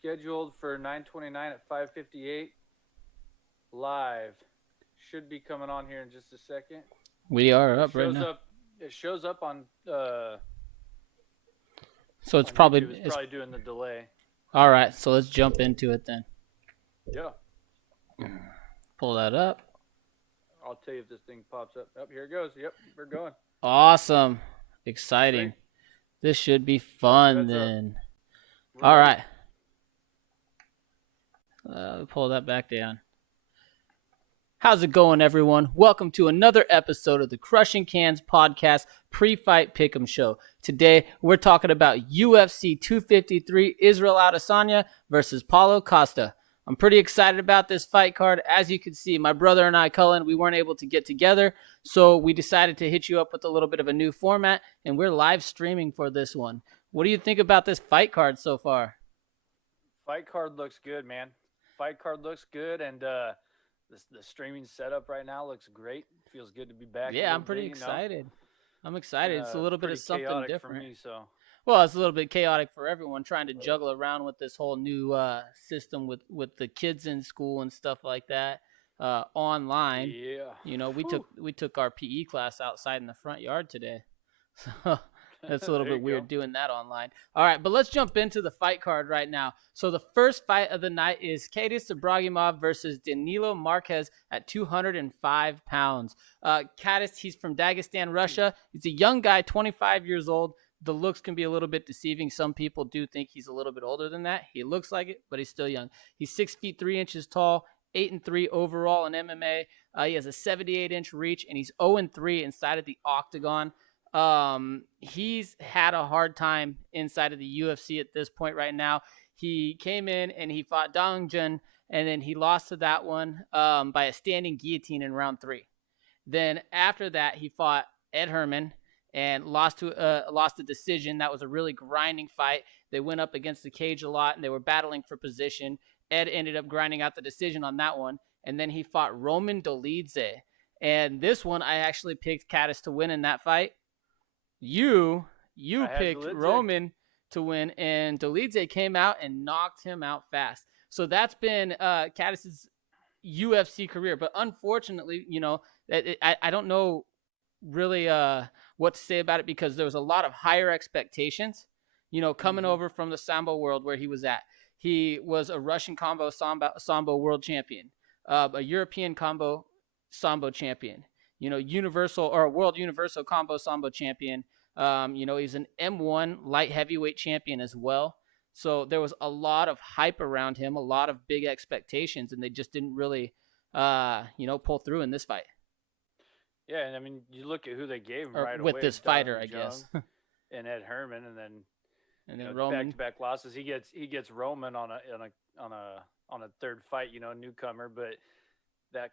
scheduled for 9/29 at 5:58. Live. Should be coming on here in just a second. We are up right now. It shows up on. So it's on probably YouTube. It's probably doing the delay. All right, so let's jump into it then. Yeah. Pull that up. I'll tell you if this thing pops up. Oh, here it goes. Yep, we're going. Awesome. Exciting. Great. This should be fun then. All right. Pull that back down. How's it going, everyone? Welcome to another episode of the Crushing Cans podcast pre-fight pick'em show. Today, we're talking about UFC 253 Isreal Adesanya versus Paulo Costa. I'm pretty excited about this fight card. As you can see, my brother and I, Cullen, we weren't able to get together, so we decided to hit you up with a little bit of a new format, and we're live streaming for this one. What do you think about this fight card so far? Fight card looks good, man. Fight card looks good, and the streaming setup right now looks great. Feels good to be back. Yeah, I'm pretty excited. I'm excited. It's a little bit of something different. For me, so. Well, it's a little bit chaotic for everyone trying to juggle around with this whole new system with the kids in school and stuff like that online. Yeah. You know, we took our PE class outside in the front yard today. So that's a little bit weird doing that online. All right, but let's jump into the fight card right now. So the first fight of the night is Khadis Ibragimov versus Danilo Marques at 205 pounds. Khadis, he's from Dagestan, Russia. He's a young guy, 25 years old. The looks can be a little bit deceiving. Some people do think he's a little bit older than that. He looks like it, but he's still young. He's 6 feet 3 inches tall, 8-3 overall in MMA. He has a 78-inch reach, and he's 0-3 inside of the octagon. He's had a hard time inside of the UFC at this point right now. He came in and he fought Dong Jun, and then he lost to that one by a standing guillotine in round 3. Then after that, he fought Ed Herman and lost a decision. That was a really grinding fight. They went up against the cage a lot, and they were battling for position. Ed ended up grinding out the decision on that one, and then he fought Roman Dolidze. And this one, I actually picked Khadis to win in that fight. You picked Roman to win, and Dolidze came out and knocked him out fast. So that's been Khadis' UFC career. But unfortunately, you know, I don't know really what to say about it because there was a lot of higher expectations, you know, coming over from the Sambo world where he was at. He was a Russian combo Sambo world champion, a European combo Sambo champion, you know, world universal combo Sambo champion. You know, he's an M1 light heavyweight champion as well. So there was a lot of hype around him, a lot of big expectations, and they just didn't really, you know, pull through in this fight. Yeah, and I mean, you look at who they gave him right with away. This fighter, I guess. And Ed Herman, and then Roman. Back-to-back losses. He gets Roman on a third fight, you know, newcomer, but that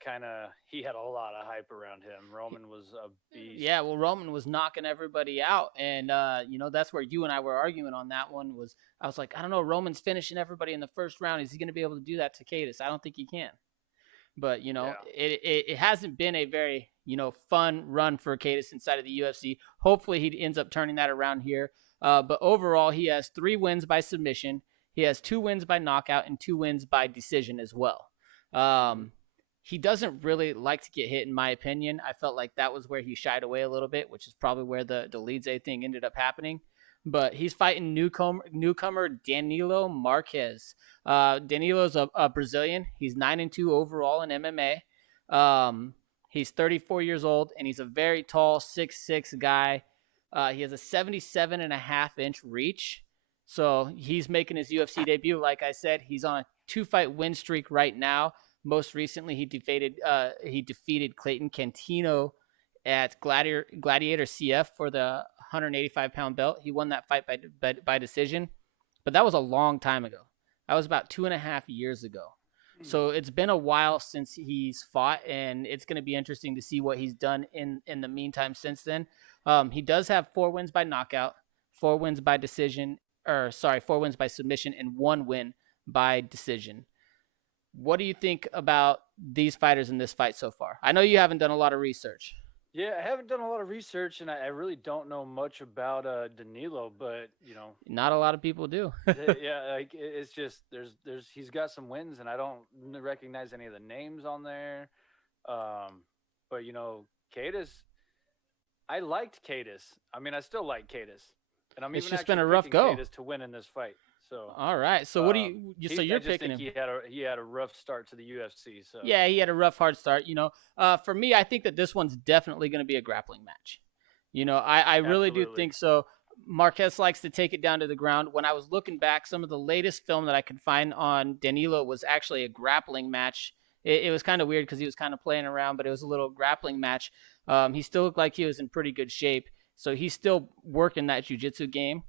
he had a lot of hype around him. Roman was a beast. Yeah, well, Roman was knocking everybody out, and you know, that's where you and I were arguing on that one. I was like, I don't know, Roman's finishing everybody in the first round. Is he going to be able to do that to Khadis? I don't think he can. But, you know, it hasn't been a very, you know, fun run for Khadis inside of the UFC. Hopefully he ends up turning that around here. But overall, he has 3 wins by submission. He has 2 wins by knockout and 2 wins by decision as well. He doesn't really like to get hit, in my opinion. I felt like that was where he shied away a little bit, which is probably where the Dolidze thing ended up happening. But he's fighting newcomer Danilo Marques. Danilo's a Brazilian. He's 9-2 overall in MMA. He's 34 years old, and he's a very tall 6'6" guy. He has a 77.5-inch reach. So he's making his UFC debut. Like I said, he's on a 2-fight win streak right now. Most recently, he defeated Clayton Cantino at Gladiator CF for the 185-pound belt. He won that fight by decision, but that was a long time ago. That was about 2.5 years ago. So it's been a while since he's fought, and it's going to be interesting to see what he's done in the meantime since then. He does have 4 wins by knockout, 4 wins by decision, 4 wins by submission, and 1 win by decision. What do you think about these fighters in this fight so far? I know you haven't done a lot of research. Yeah, I haven't done a lot of research, and I really don't know much about Danilo, but Not a lot of people do. yeah, like it's just there's he's got some wins, and I don't recognize any of the names on there. But Khadis, I liked Khadis. I mean, I still like Khadis, and I'm It's even just actually been a rough picking go. Khadis to win in this fight. So, All right. So what do so you're I just picking think him? he had a rough start to the UFC. So Yeah, he had a rough, hard start. For me, I think that this one's definitely going to be a grappling match. I really do think so. Marques likes to take it down to the ground. When I was looking back, some of the latest film that I could find on Danilo was actually a grappling match. It was kind of weird because he was kind of playing around, but it was a little grappling match. He still looked like he was in pretty good shape. So he's still working that jiu-jitsu game.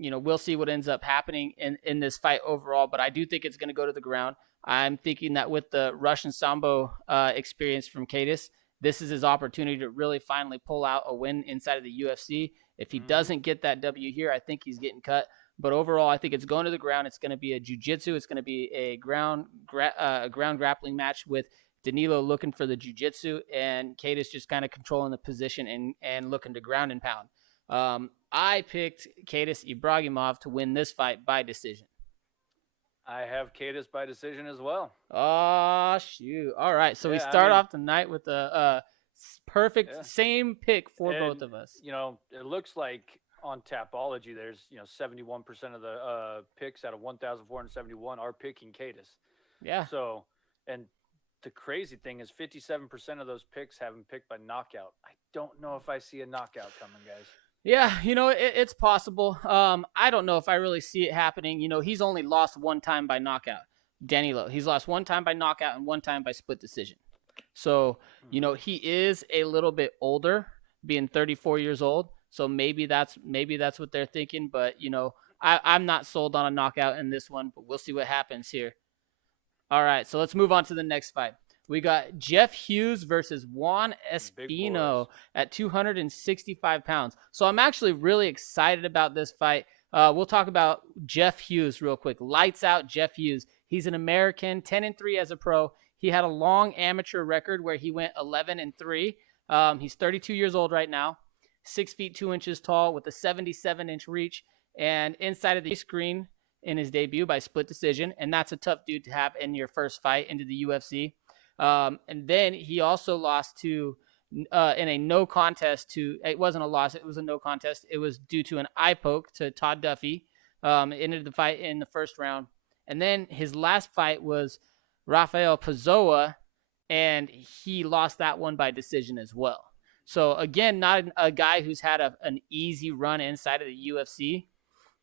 We'll see what ends up happening in this fight overall, but I do think it's going to go to the ground. I'm thinking that with the Russian Sambo experience from Khadis, this is his opportunity to really finally pull out a win inside of the UFC. If he doesn't get that W here, I think he's getting cut. But overall, I think it's going to the ground. It's going to be a jiu-jitsu. It's going to be a ground grappling match with Danilo looking for the jiu-jitsu and Khadis just kind of controlling the position and looking to ground and pound. I picked Khadis Ibragimov to win this fight by decision. I have Khadis by decision as well. Oh, shoot. All right. So we start off the night with a perfect same pick for both of us. It looks like on Tapology, there's 71% of the picks out of 1,471 are picking Khadis. Yeah. So, and the crazy thing is 57% of those picks have him picked by knockout. I don't know if I see a knockout coming, guys. Yeah, it's possible. I don't know if I really see it happening. He's only lost one time by knockout. Danilo, he's lost one time by knockout and one time by split decision. So, he is a little bit older, being 34 years old. So maybe that's what they're thinking. But, I'm not sold on a knockout in this one, but we'll see what happens here. All right, so let's move on to the next fight. We got Jeff Hughes versus Juan Espino at 265 pounds. So I'm actually really excited about this fight. We'll talk about Jeff Hughes real quick. Lights out Jeff Hughes. He's an American, 10-3 as a pro. He had a long amateur record where he went 11-3. He's 32 years old right now, 6 feet 2 inches tall with a 77-inch reach, and inside of the screen in his debut by split decision. And that's a tough dude to have in your first fight into the UFC. And then he also lost to in a no contest to, it wasn't a loss, it was a no contest. It was due to an eye poke to Todd Duffy. Ended the fight in the first round. And then his last fight was Rafael Pazoa, and he lost that one by decision as well. So again, not a guy who's had an easy run inside of the UFC.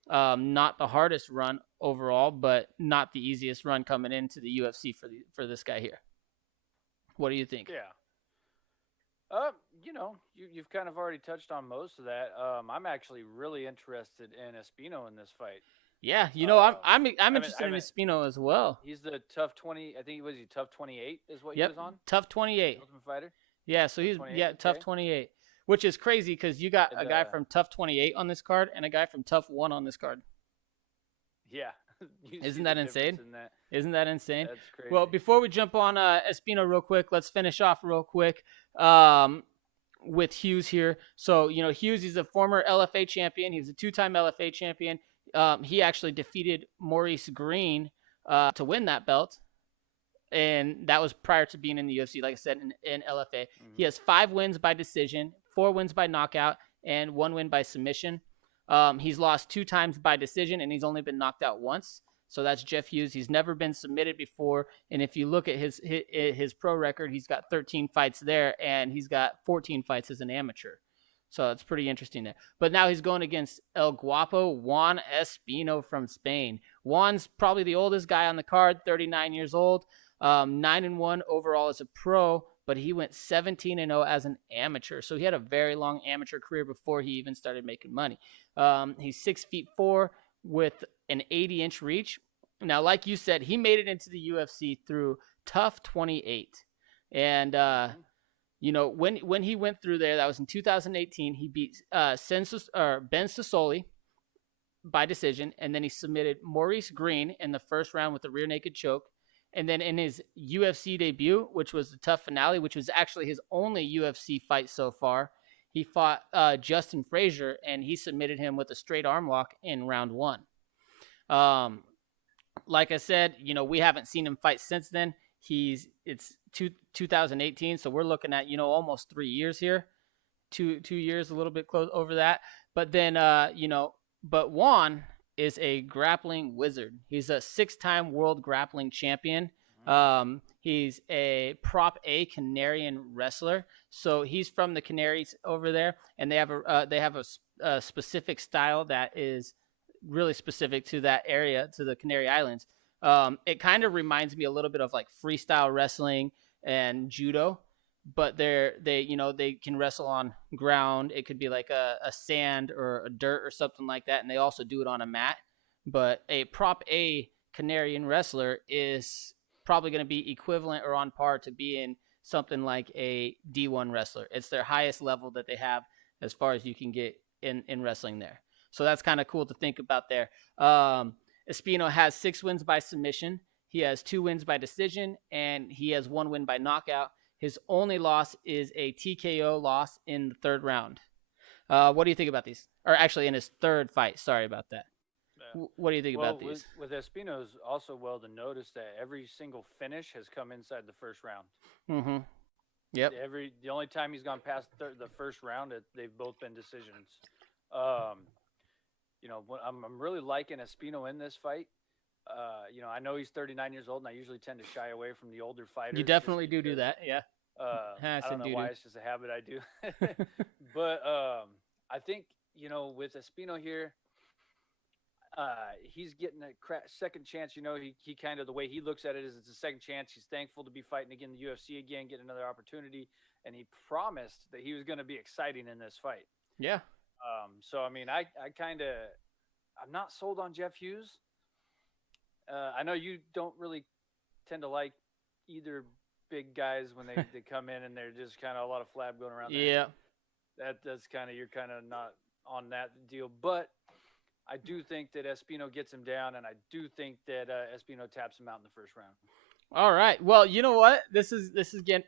Not the hardest run overall, but not the easiest run coming into the UFC for this guy here. What do you think? Yeah. You've kind of already touched on most of that. I'm actually really interested in Espino in this fight. Yeah, I'm interested in Espino as well. He's the tough 20. I think he was tough 28 is what he was on. Tough 28. Ultimate Fighter. Yeah, so he's tough 28, which is crazy because you got a guy from tough 28 on this card and a guy from tough 1 on this card. Yeah. Isn't that insane? Isn't that insane? That's crazy. Well, before we jump on Espino real quick, let's finish off real quick with Hughes here. So, Hughes is a former LFA champion. He was a 2-time LFA champion. He actually defeated Maurice Green to win that belt. And that was prior to being in the UFC, like I said, in LFA. Mm-hmm. He has 5 wins by decision, 4 wins by knockout, and 1 win by submission. He's lost 2 times by decision, and he's only been knocked out once. So that's Jeff Hughes. He's never been submitted before. And if you look at his pro record, he's got 13 fights there, and he's got 14 fights as an amateur. So it's pretty interesting there. But now he's going against El Guapo Juan Espino from Spain. Juan's probably the oldest guy on the card, 39 years old, 9-1 overall as a pro, but he went 17-0 as an amateur. So he had a very long amateur career before he even started making money. He's 6'4" with an 80-inch reach. Now, like you said, he made it into the UFC through tough 28. And, when he went through there, that was in 2018, he beat Ben Sassoli by decision, and then he submitted Maurice Green in the first round with a rear naked choke. And then in his UFC debut, which was the tough finale, which was actually his only UFC fight so far, he fought Justin Frazier, and he submitted him with a straight arm lock in round 1. Like I said, we haven't seen him fight since then. It's 2018, so we're looking at, almost 3 years here. 2 years, a little bit close over that. But then, but Juan is a grappling wizard. He's a 6-time world grappling champion. He's a Prop A Canarian wrestler. So he's from the Canaries over there, and they have a specific style that is really specific to that area, to the Canary Islands. It kind of reminds me a little bit of like freestyle wrestling and judo, but they can wrestle on ground. It could be like a sand or a dirt or something like that, and they also do it on a mat. But a Prop A Canarian wrestler is probably going to be equivalent or on par to being something like a D1 wrestler. It's their highest level that they have as far as you can get in wrestling there. So that's kind of cool to think about there. Espino has 6 wins by submission. He has 2 wins by decision, and he has 1 win by knockout. His only loss is a TKO loss in the 3rd round. What do you think about these? Or actually in his 3rd fight. Sorry about that. Yeah. What do you think about these? With Espino's also well to notice that every single finish has come inside the 1st round. Mm-hmm. Yep. The only time he's gone past the 1st round, they've both been decisions. I'm really liking Espino in this fight. I know he's 39 years old, and I usually tend to shy away from the older fighters. You definitely do that, yeah. I don't know why. It's just a habit I do. But I think, with Espino here, he's getting a second chance. He kind of, the way he looks at it is it's a second chance. He's thankful to be fighting again in the UFC again, get another opportunity, and he promised that he was going to be exciting in this fight. Yeah. So, I mean, I'm not sold on Jeff Hughes. I know you don't really tend to like either big guys when they come in and they're just kind of a lot of flab going around there. Yeah. That's kind of, you're kind of not on that deal. But I do think that Espino gets him down, and I do think that Espino taps him out in the 1st round. All right. Well, you know what? This is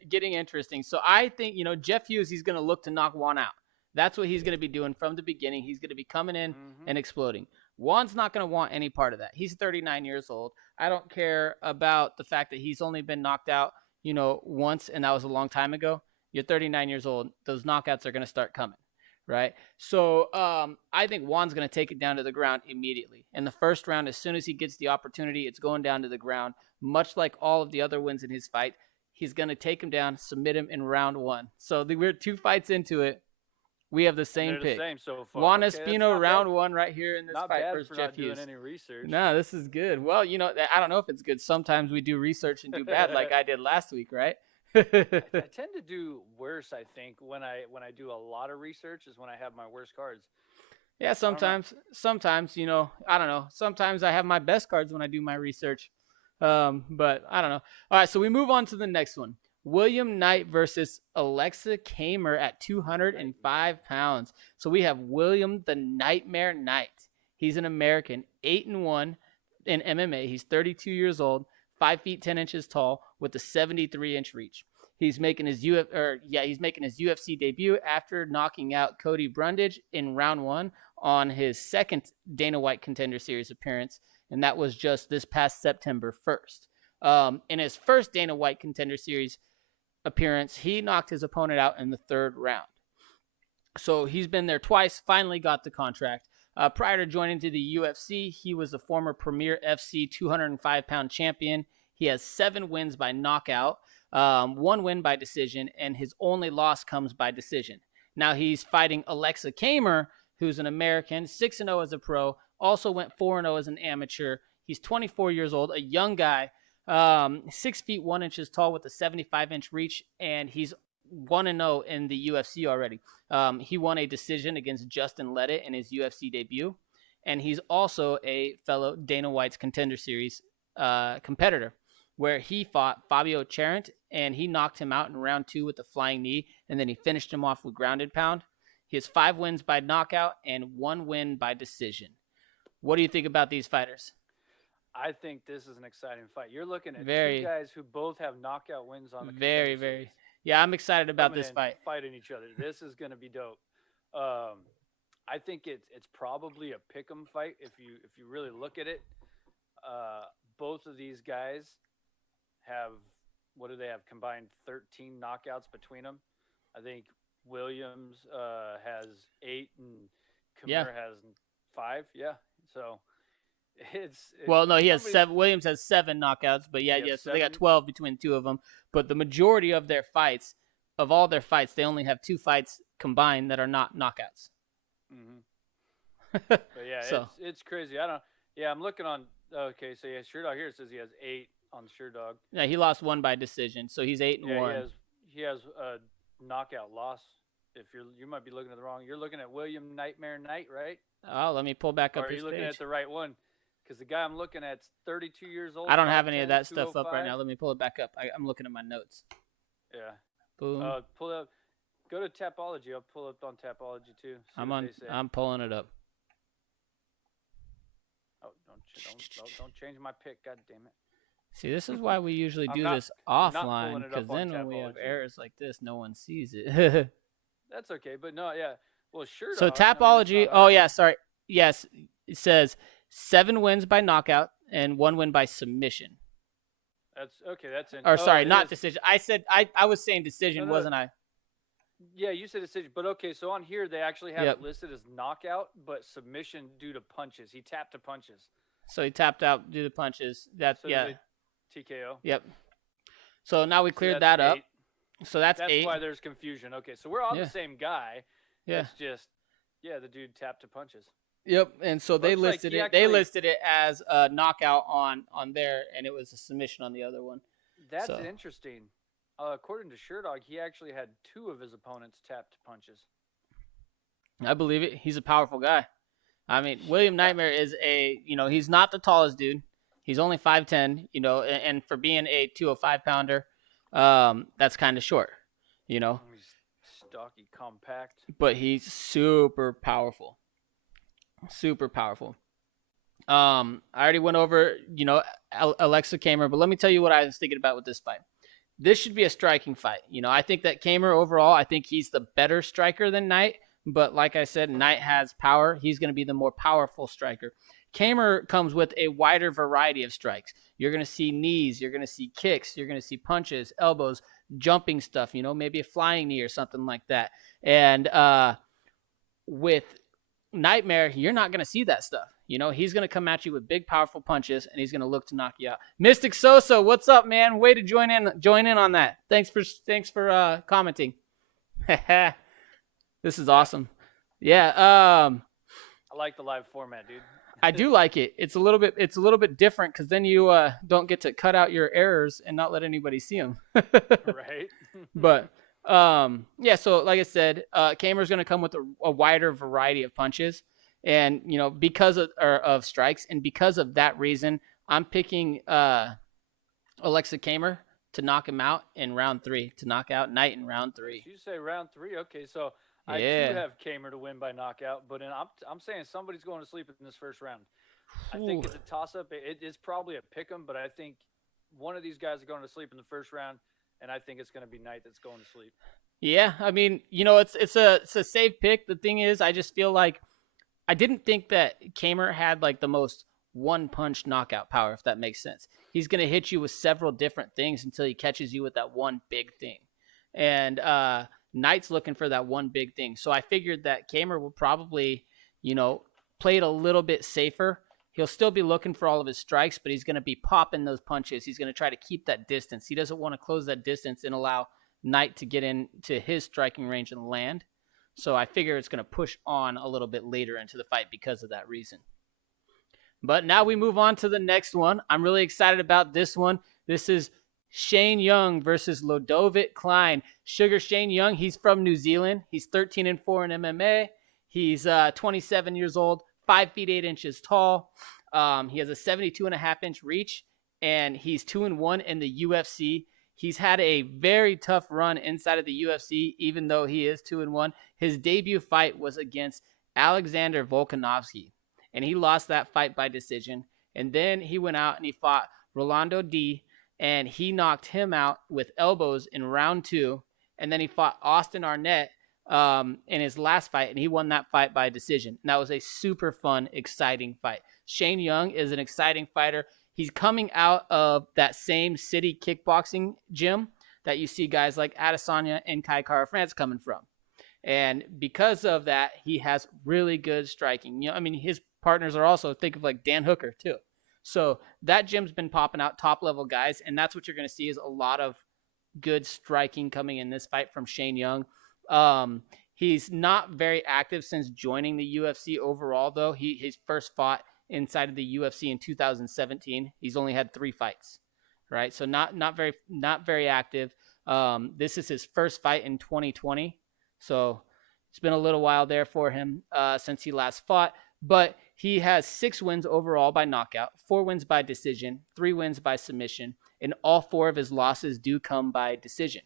getting interesting. So I think, Jeff Hughes, he's going to look to knock Juan out. That's what he's going to be doing from the beginning. He's going to be coming in and exploding. Juan's not going to want any part of that. He's 39 years old. I don't care about the fact that he's only been knocked out, once, and that was a long time ago. You're 39 years old. Those knockouts are going to start coming, right? So I think Juan's going to take it down to the ground immediately. In the 1st round, as soon as he gets the opportunity, it's going down to the ground. Much like all of the other wins in his fight, he's going to take him down, submit him in round 1. So we're 2 fights into it. We have the same pick. The same so far. Juan Espino, round 1 right here in this not fight bad versus for Jeff not Hughes. Doing any research. No, this is good. Well, I don't know if it's good. Sometimes we do research and do bad, like I did last week, right? I tend to do worse, I think, when I do a lot of research is when I have my worst cards. Yeah, sometimes, I don't know. Sometimes I have my best cards when I do my research. But I don't know. All right, so we move on to the next one. William Knight versus Alexa Camur at 205 pounds. So we have William the Nightmare Knight. He's an American, 8-1 in MMA. He's 32 years old, 5 feet 10 inches tall, with a 73-inch reach. He's making his UFC debut after knocking out Cody Brundage in round 1 on his 2nd Dana White Contender Series appearance, and that was just this past September 1st. In his first Dana White Contender Series appearance, he knocked his opponent out in the 3rd round. So he's been there twice, finally got the contract. Prior to joining to the UFC, he was the former Premier FC 205-pound champion. He has 7 wins by knockout, 1 win by decision, and his only loss comes by decision. Now he's fighting Alexa Camur, who's an American, 6-0 as a pro, also went 4-0 as an amateur. He's 24 years old, a young guy, 6 feet 1 inches tall with a 75-inch reach, and he's 1-0 in the UFC already. He won a decision against Justin Leddit in his UFC debut, and he's also a fellow Dana White's Contender Series competitor, where he fought Fabio Charent, and he knocked him out in round 2 with a flying knee, and then he finished him off with grounded pound. He has 5 wins by knockout and 1 win by decision. What do you think about these fighters? I think this is an exciting fight. You're looking at Very. two guys who both have knockout wins on the Very, Contender very. Series. Yeah, I'm excited about Coming this in, fight. fighting each other. This is going to be dope. I think it's probably a pick'em fight if you really look at it. Both of these guys have, what do they have, combined 13 knockouts between them. I think Williams has 8 and Camur has 5. Yeah, so well, no, he has 7. Williams has 7 knockouts, but yeah, so they got 12 between the two of them. But the majority of their fights, of all their fights, they only have 2 fights combined that are not knockouts. Mm-hmm. But yeah, so. it's crazy. I'm looking on. Okay, so yeah, Sherdog here says he has 8 on Sherdog. Yeah, he lost 1 by decision, so he's 8-1. He has a knockout loss. If you might be looking at the wrong. You're looking at William Nightmare Knight, right? Oh, let me pull back up. Or are you looking at the right one? Because the guy I'm looking at is 32 years old. I don't have any of that stuff up right now. Let me pull it back up. I'm looking at my notes. Yeah. Boom. Pull up. Go to Tapology. I'll pull up on Tapology too. I'm pulling it up. Oh, don't change my pick. God damn it. See, this is why we usually do this offline, because then when we have errors like this, no one sees it. That's okay, but no, yeah. Well, sure. So Tapology. Oh yeah, sorry. Yes, it says 7 wins by knockout and 1 win by submission. That's okay. That's Or sorry, not decision. I said I was saying decision, wasn't I? Yeah, you said decision, but okay. So on here they actually have it listed as knockout, but submission due to punches. He tapped to punches. So he tapped out due to punches. That's TKO. Yep. So now we cleared that up. 8. So that's 8. That's why there's confusion. Okay, so we're all the same guy. Yeah. It's just the dude tapped to punches. Yep, and so they listed it. They listed it as a knockout on there, and it was a submission on the other one. That's interesting. According to Sherdog, he actually had 2 of his opponents tap to punches. I believe it. He's a powerful guy. I mean, William Nightmare is he's not the tallest dude. He's only 5'10", and for being a 205-pounder, that's kind of short, He's stocky, compact. But he's super powerful. Super powerful. I already went over, Alexa Camur, but let me tell you what I was thinking about with this fight. This should be a striking fight. I think that Camur overall, I think he's the better striker than Knight. But like I said, Knight has power. He's going to be the more powerful striker. Camur comes with a wider variety of strikes. You're going to see knees. You're going to see kicks. You're going to see punches, elbows, jumping stuff, maybe a flying knee or something like that. And with Nightmare, you're not going to see that stuff. He's going to come at you with big, powerful punches, and he's going to look to knock you out. Mystic Sosa, what's up, man? Way to join in on that. Thanks for commenting. This is awesome. Yeah. I like the live format, dude. I do like it. It's a little bit different because then you don't get to cut out your errors and not let anybody see them. Right. But so like I said, Camur's going to come with a wider variety of punches, and because of strikes, and because of that reason, I'm picking Alexa Camur to knock him out in round 3, to knock out Knight in round 3. You say round 3, okay? So I do have Camur to win by knockout, but I'm saying somebody's going to sleep in this first round. I think it's a toss-up. It's probably a pick-em, but I think one of these guys are going to sleep in the first round, and I think it's going to be Knight that's going to sleep. Yeah, I mean, it's a safe pick. The thing is, I just feel like I didn't think that Camur had like the most one-punch knockout power, if that makes sense. He's going to hit you with several different things until he catches you with that one big thing. And Knight's looking for that one big thing. So I figured that Camur will probably, play it a little bit safer. He'll still be looking for all of his strikes, but he's going to be popping those punches. He's going to try to keep that distance. He doesn't want to close that distance and allow Knight to get into his striking range and land. So I figure it's going to push on a little bit later into the fight because of that reason. But now we move on to the next one. I'm really excited about this one. This is Shane Young versus Ludovit Klein. Sugar Shane Young, he's from New Zealand. He's 13-4 in MMA. He's 27 years old, 5 feet 8 inches tall. He has a 72.5-inch reach, and he's 2-1 in the UFC. He's had a very tough run inside of the UFC, even though he is 2-1. His debut fight was against Alexander Volkanovski, and he lost that fight by decision. And then he went out and he fought Rolando D, and he knocked him out with elbows in round 2. And then he fought Austin Arnett in his last fight, and he won that fight by decision. And that was a super fun, exciting fight. Shane Young is an exciting fighter. He's coming out of that same city kickboxing gym that you see guys like Adesanya and Kai Kara France coming from. And because of that, he has really good striking. You know, I mean, his partners are also, think of like Dan Hooker too. So that gym's been popping out top-level guys, and that's what you're going to see is a lot of good striking coming in this fight from Shane Young. He's not very active since joining the UFC overall, though. He's first fought inside of the UFC in 2017. He's only had 3 fights, right? So not very active. This is his first fight in 2020, so it's been a little while there for him since he last fought. But he has 6 wins overall by knockout, 4 wins by decision, 3 wins by submission, and all 4 of his losses do come by decision.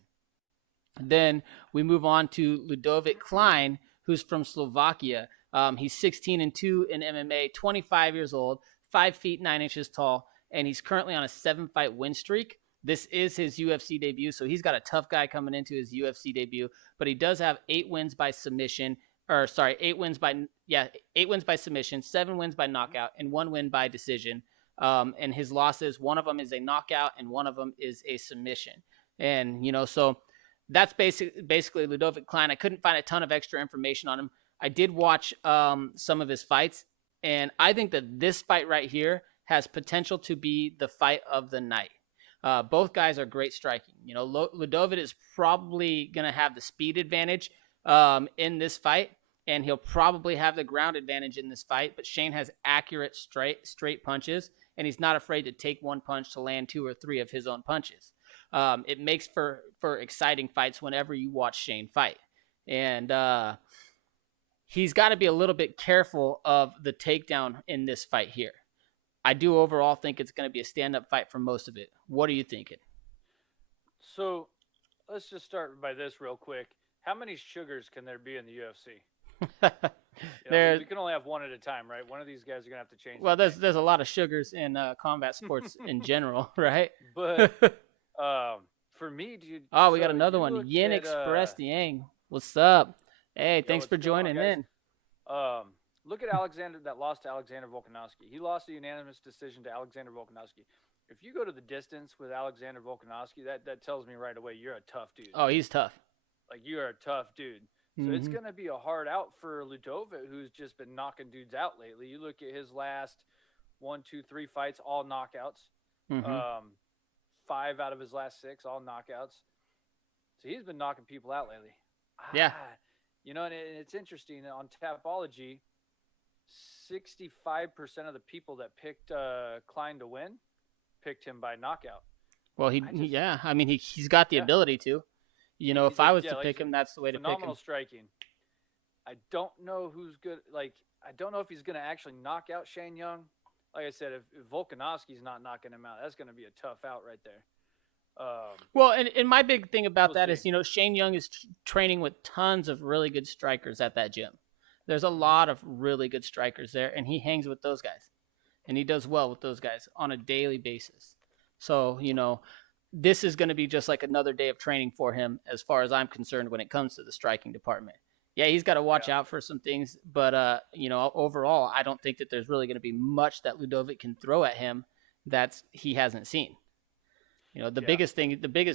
Then we move on to Ludovit Klein, who's from Slovakia. He's 16-2 in MMA, 25 years old, 5 feet 9 inches tall, and he's currently on a 7-fight win streak. This is his UFC debut, so he's got a tough guy coming into his UFC debut, but he does have 8 wins by submission, 8 wins by submission, 7 wins by knockout, and 1 win by decision. And his losses, one of them is a knockout and one of them is a submission. And, you know, so that's basically Ludovit Klein. I couldn't find a ton of extra information on him. I did watch some of his fights, and I think that this fight right here has potential to be the fight of the night. Both guys are great striking. You know, Ludovit is probably going to have the speed advantage in this fight, and he'll probably have the ground advantage in this fight, but Shane has accurate straight punches, and he's not afraid to take one punch to land 2 or 3 of his own punches. It makes for exciting fights whenever you watch Shane fight. And he's got to be a little bit careful of the takedown in this fight here. I do overall think it's going to be a stand-up fight for most of it. What are you thinking? So let's just start by this real quick. How many sugars can there be in the UFC? We can only have one at a time, right? One of these guys are gonna have to change. Well, there's a lot of sugars in combat sports in general, right? But for me, dude. Oh, we got another one. Yin Express Yang. What's up? Hey, thanks for joining in. Look at Alexander that lost to Alexander Volkanovski. He lost a unanimous decision to Alexander Volkanovski. If you go to the distance with Alexander Volkanovski, that tells me right away you're a tough dude. Oh, he's tough. Like, you are a tough dude. So it's going to be a hard out for Ludovit, who's just been knocking dudes out lately. You look at his last 1, 2, 3 fights, all knockouts. 5 out of his last 6, all knockouts. So he's been knocking people out lately. Yeah. You know, and it's interesting. On Tapology, 65% of the people that picked Klein to win picked him by knockout. Well, he's got the ability to. You know, if I was to pick him, that's the way to pick him. Phenomenal striking. I don't know who's good. Like, I don't know if he's going to actually knock out Shane Young. Like I said, if Volkanovski's not knocking him out, that's going to be a tough out right there. Well, and my big thing about that is, you know, Shane Young is training with tons of really good strikers at that gym. There's a lot of really good strikers there, and he hangs with those guys. And he does well with those guys on a daily basis. So, you know, this is going to be just like another day of training for him as far as I'm concerned when it comes to the striking department. Yeah, he's got to watch out for some things, but, you know, overall, I don't think that there's really going to be much that Ludovit can throw at him that he hasn't seen. You know, the biggest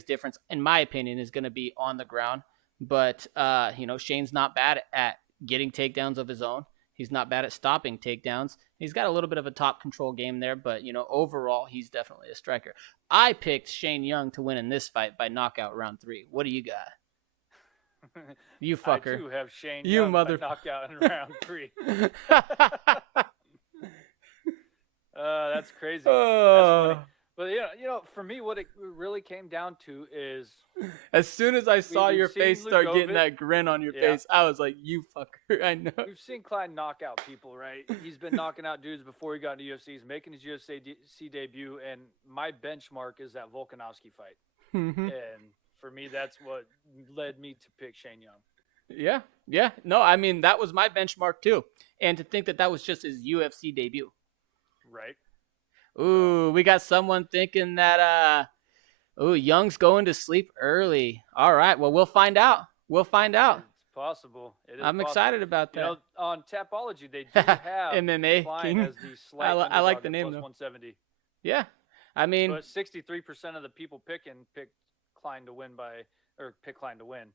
difference, in my opinion, is going to be on the ground. But, you know, Shane's not bad at getting takedowns of his own. He's not bad at stopping takedowns. He's got a little bit of a top control game there, but, you know, overall, he's definitely a striker. I picked Shane Young to win in this fight by knockout round 3. What do you got? You fucker. I too have Shane Young by knockout in round 3. That's crazy. That's funny. But, you know, for me, what it really came down to is... As soon as I saw your face start getting that grin on your face, I was like, you fucker, I know. We've seen Klein knock out people, right? He's been knocking out dudes before he got into UFC. He's making his UFC debut, and my benchmark is that Volkanovski fight. And for me, that's what led me to pick Shane Young. Yeah. No, I mean, that was my benchmark, too. And to think that was just his UFC debut. Right. Ooh, we got someone thinking that Young's going to sleep early. All right, well, we'll find out. We'll find out. It's possible. I'm excited about that. You know, on Tapology, they do have MMA Klein King. as the slight I like the underdog name, at though. plus 170. Yeah, I mean, but 63% of the people pick Klein to win pick Klein to win.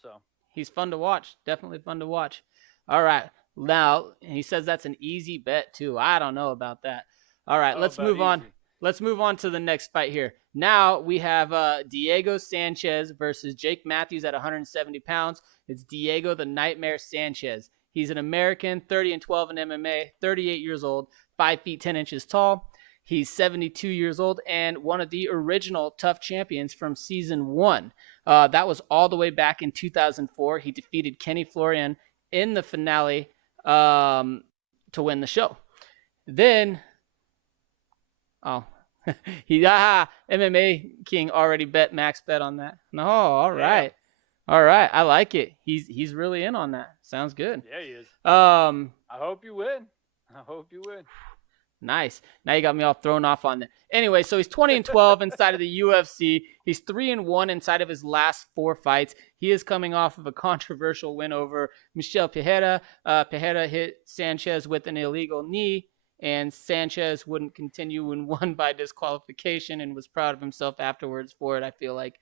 So he's fun to watch. Definitely fun to watch. All right, now he says that's an easy bet too. I don't know about that. All right, let's move on. Let's move on to the next fight here. Now we have Diego Sanchez versus Jake Matthews at 170 pounds. It's Diego the Nightmare Sanchez. He's an American, 30-12 in MMA, 38 years old, 5 feet 10 inches tall. He's 72 years old and one of the original TUF champions from season 1. That was all the way back in 2004. He defeated Kenny Florian in the finale to win the show. Then, MMA King already bet max bet on that. No, all right. All right, I like it. He's really in on that. Sounds good. Yeah, he is. I hope you win. Nice. Now you got me all thrown off on that. Anyway, so he's 20-12 inside of the UFC. He's 3-1 inside of his last 4 fights. He is coming off of a controversial win over Michel Pereira. Pereira hit Sanchez with an illegal knee, and Sanchez wouldn't continue and won by disqualification and was proud of himself afterwards for it, I feel like.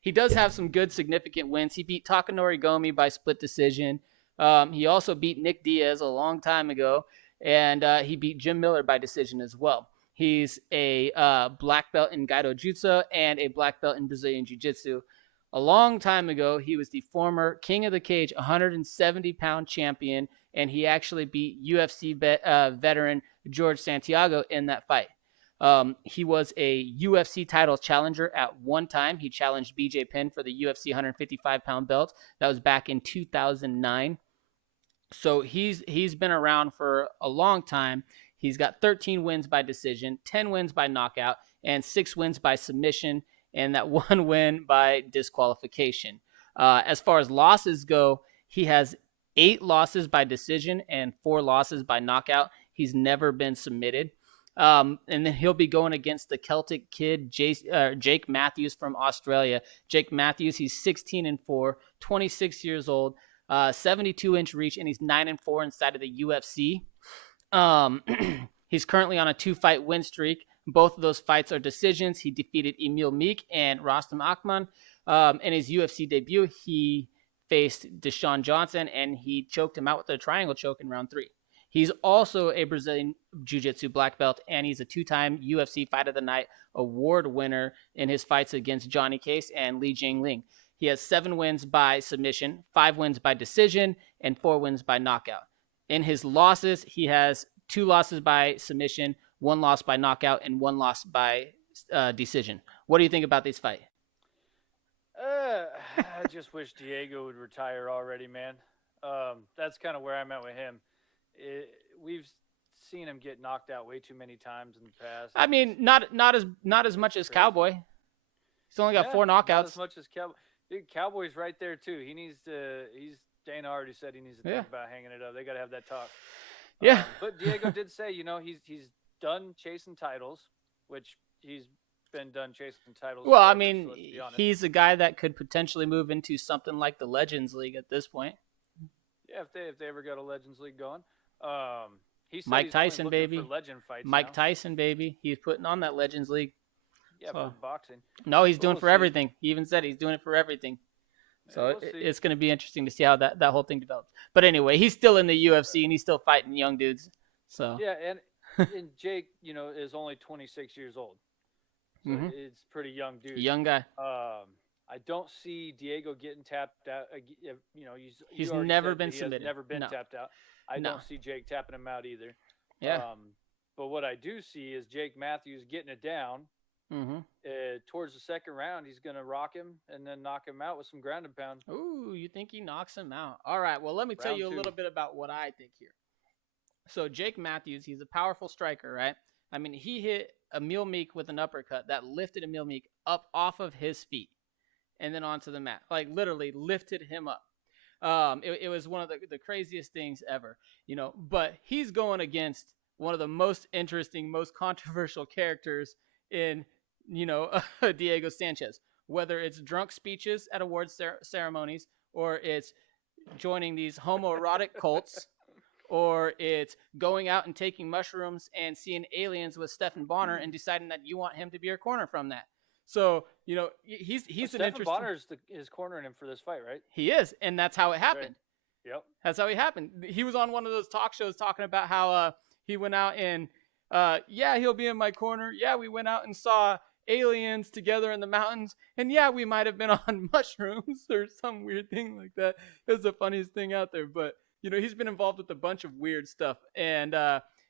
He does have some good, significant wins. He beat Takanori Gomi by split decision. He also beat Nick Diaz a long time ago, and he beat Jim Miller by decision as well. He's a black belt in Gaido Jutsu and a black belt in Brazilian Jiu-Jitsu. A long time ago, he was the former King of the Cage 170-pound champion, and he actually beat UFC veteran George Santiago in that fight. He was a UFC title challenger at one time. He challenged BJ Penn for the UFC 155-pound belt. That was back in 2009. So he's been around for a long time. He's got 13 wins by decision, 10 wins by knockout, and 6 wins by submission, and that 1 win by disqualification. As far as losses go, he has 8 losses by decision and 4 losses by knockout. He's never been submitted. And then he'll be going against the Celtic kid, Jake Matthews from Australia. Jake Matthews, he's 16-4, 26 years old, 72-inch reach, and he's 9-4 inside of the UFC. He's currently on a 2-fight win streak. Both of those fights are decisions. He defeated Emil Meek and Rostam Akman. In his UFC debut, he faced Deshaun Johnson, and he choked him out with a triangle choke in round 3. He's also a Brazilian Jiu-Jitsu black belt, and he's a 2-time UFC Fight of the Night award winner in his fights against Johnny Case and Li Jingling. He has 7 wins by submission, 5 wins by decision, and 4 wins by knockout. In his losses, he has 2 losses by submission, 1 loss by knockout, and 1 loss by decision. What do you think about this fight? I just wish Diego would retire already, man. That's kind of where I'm at with him. We've seen him get knocked out way too many times in the past. I mean, not as much as Cowboy. He's only got 4 knockouts. Not as much as Cowboy. Dude, Cowboy's right there too. He needs to. Dana already said he needs to think about hanging it up. They got to have that talk. Yeah. But Diego did say, he's done chasing titles, which he's been done chasing titles. Well, I mean, he's a guy that could potentially move into something like the Legends League at this point. Yeah, if they ever got a Legends League going. He said Mike Tyson, baby. Legend fights Mike Tyson, baby. He's putting on that Legends League. Yeah, for boxing. No, he's doing for everything. He even said he's doing it for everything. So it's going to be interesting to see how that whole thing develops. But anyway, he's still in the UFC and he's still fighting young dudes. So yeah, and Jake, is only 26 years old. So it's pretty young dude. Young guy. I don't see Diego getting tapped out. He's never been submitted. He's never been tapped out. I don't see Jake tapping him out either. Yeah. But what I do see is Jake Matthews getting it down. Towards the second round, he's going to rock him and then knock him out with some ground and pound. Ooh, you think he knocks him out? All right, well, let me tell you a little bit about what I think here. So Jake Matthews, he's a powerful striker, right? I mean, he hit Emil Meek with an uppercut that lifted Emil Meek up off of his feet and then onto the mat. Like, literally lifted him up. It was one of the craziest things ever, but he's going against one of the most interesting, most controversial characters in, Diego Sanchez. Whether it's drunk speeches at awards ceremonies, or it's joining these homoerotic cults, or it's going out and taking mushrooms and seeing aliens with Stephan Bonner and deciding that you want him to be your corner from that. So, he's an interesting... Bonner is cornering him for this fight, right? He is, and that's how it happened. Right. Yep. That's how it happened. He was on one of those talk shows talking about how he went out and, he'll be in my corner. Yeah, we went out and saw aliens together in the mountains, and yeah, we might have been on mushrooms or some weird thing like that. It was the funniest thing out there, but he's been involved with a bunch of weird stuff, and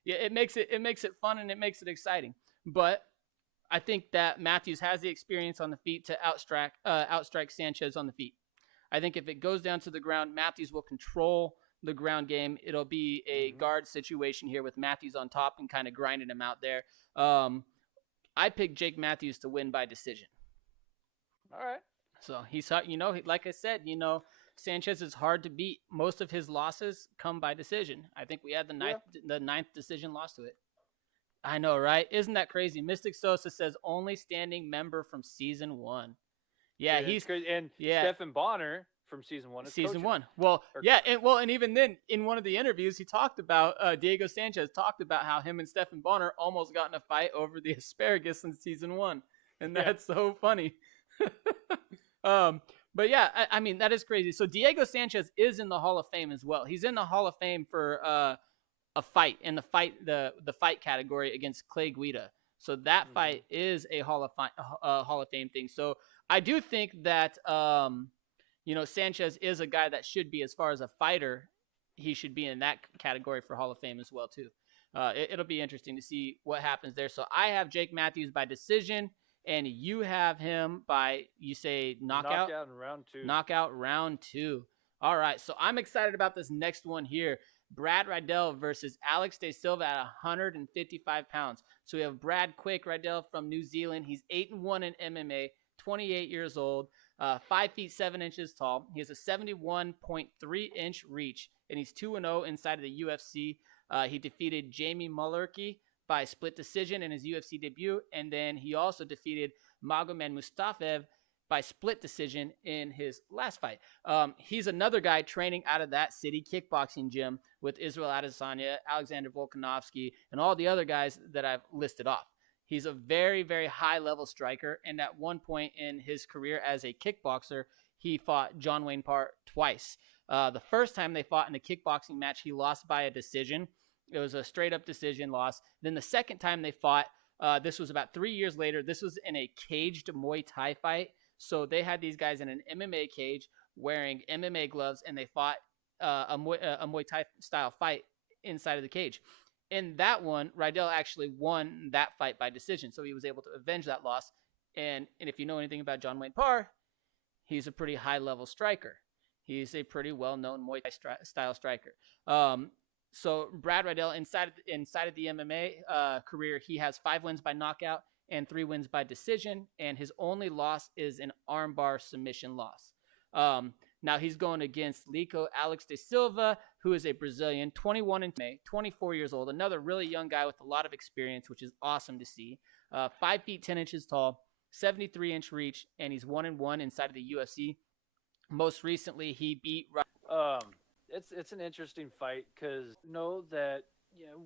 it makes it fun and it makes it exciting. But I think that Matthews has the experience on the feet to outstrike Sanchez on the feet. I think if it goes down to the ground, Matthews will control the ground game. It'll be a guard situation here with Matthews on top and kind of grinding him out there. I picked Jake Matthews to win by decision. All right. So he's, like I said, Sanchez is hard to beat. Most of his losses come by decision. I think we had the ninth decision loss to it. I know, right? Isn't that crazy? Mystic Sosa says only standing member from season 1. Yeah, he's crazy. And Stephan Bonner from season 1 is season 1. Well, and even then, in one of the interviews, he talked about Diego Sanchez talked about how him and Stephan Bonner almost got in a fight over the asparagus in season 1, and that's so funny. But yeah, I mean, that is crazy. So Diego Sanchez is in the Hall of Fame as well. He's in the Hall of Fame for a fight in the fight category against Clay Guida. So that fight is a Hall of Fame thing. So I do think that Sanchez is a guy that should be, as far as a fighter, he should be in that category for Hall of Fame as well too. It'll be interesting to see what happens there. So I have Jake Matthews by decision, and you have him by, you say, knockout? Knockout in round 2. Knockout round 2. All right, so I'm excited about this next one here. Brad Riddell versus Alex De Silva at 155 pounds. So we have Brad Quick Riddell from New Zealand. He's 8-1 in MMA, 28 years old, 5 feet 7 inches tall. He has a 71.3-inch reach, and he's 2-0 inside of the UFC. He defeated Jamie Mullarkey by split decision in his UFC debut, and then he also defeated Magomed Mustafaev by split decision in his last fight. He's another guy training out of that city kickboxing gym with Isreal Adesanya, Alexander Volkanovski, and all the other guys that I've listed off. He's a very, very high-level striker, and at one point in his career as a kickboxer, he fought John Wayne Parr twice. The first time they fought in a kickboxing match, he lost by a decision. It was a straight-up decision loss. Then the second time they fought, this was about 3 years later. This was in a caged Muay Thai fight. So they had these guys in an MMA cage wearing MMA gloves, and they fought a Muay Thai style fight inside of the cage. In that one, Riddell actually won that fight by decision, so he was able to avenge that loss. And if you know anything about John Wayne Parr, he's a pretty high-level striker. He's a pretty well-known Muay Thai style striker. So Brad Riddell, inside of the MMA career, he has 5 wins by knockout and 3 wins by decision, and his only loss is an armbar submission loss. Now he's going against Lico Alex De Silva, who is a Brazilian, 21 in May, 24 years old, another really young guy with a lot of experience, which is awesome to see. 5 feet 10 inches tall, 73-inch reach, and he's 1-1 inside of the UFC. Most recently, he beat. It's an interesting fight because know that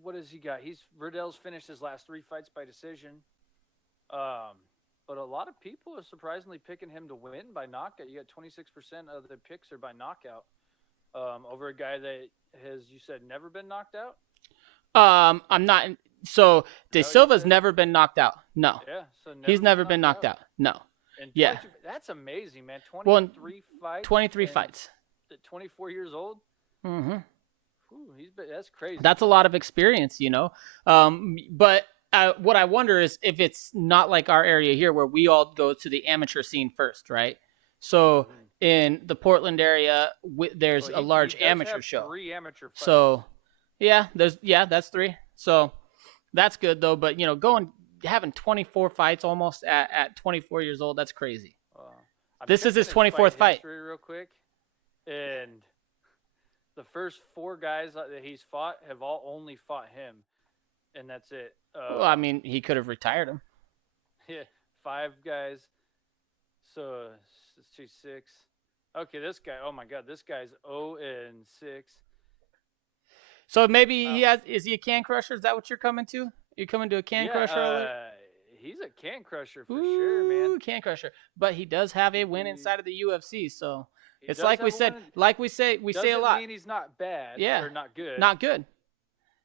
what has he got? Riddell's finished his last 3 fights by decision. But a lot of people are surprisingly picking him to win by knockout. You got 26% of the picks are by knockout over a guy that has, you said, never been knocked out? I'm not. So De Silva's never been knocked out. No. Yeah. So he's never been knocked out. No. And yeah. That's amazing, man. 23 fights. 23 fights. At 24 years old. Mm-hmm. That's crazy. That's a lot of experience, But what I wonder is if it's not like our area here where we all go to the amateur scene first, right? So in the Portland area, there's a large amateur show. 3 amateur fights. So that's 3. So that's good though. But having 24 fights almost at 24 years old, that's crazy. This is his 24th fight. Real quick, and the first 4 guys that he's fought have all only fought him. and that's it. Well, I mean, he could have retired him. Yeah, 5 guys. So let's see, 6. Okay, this guy. Oh my God, this guy's 0-6. So maybe he has. Is he a can crusher? Is that what you're coming to? You're coming to a can crusher? He's a can crusher for sure, man. Can crusher. But he does have a win inside of the UFC, so it's like we said. We say a lot. Doesn't mean he's not bad. Yeah. Or not good. Not good.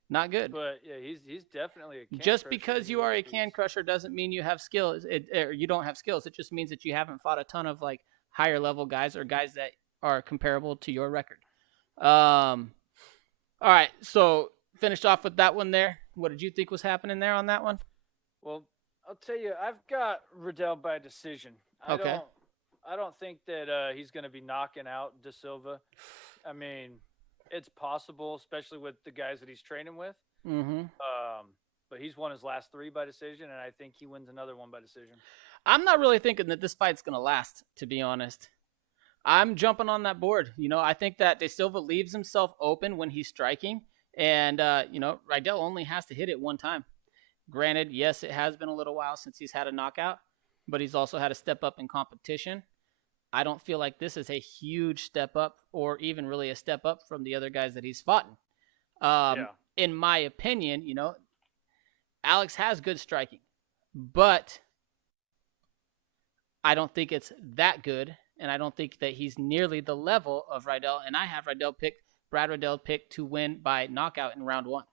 Not good. But yeah, he's definitely a can just crusher. Because you are a can crusher doesn't mean you have skills. Or you don't have skills. It just means that you haven't fought a ton of like higher level guys or guys that are comparable to your record. All right, so finished off with that one there. What did you think was happening there on that one? Well, I'll tell you, I've got Riddell by decision. I don't think that he's going to be knocking out De Silva. I mean, it's possible, especially with the guys that he's training with. Mm-hmm. But he's won his last 3 by decision, and I think he wins another one by decision. I'm not really thinking that this fight's going to last, to be honest. I'm jumping on that board. I think that De Silva leaves himself open when he's striking. And, Riddell only has to hit it one time. Granted, yes, it has been a little while since he's had a knockout, but he's also had a step up in competition. I don't feel like this is a huge step up or even really a step up from the other guys that he's fought. In my opinion, Alex has good striking, but I don't think it's that good. And I don't think that he's nearly the level of Riddell. And I have Brad Riddell picked to win by knockout in round 1.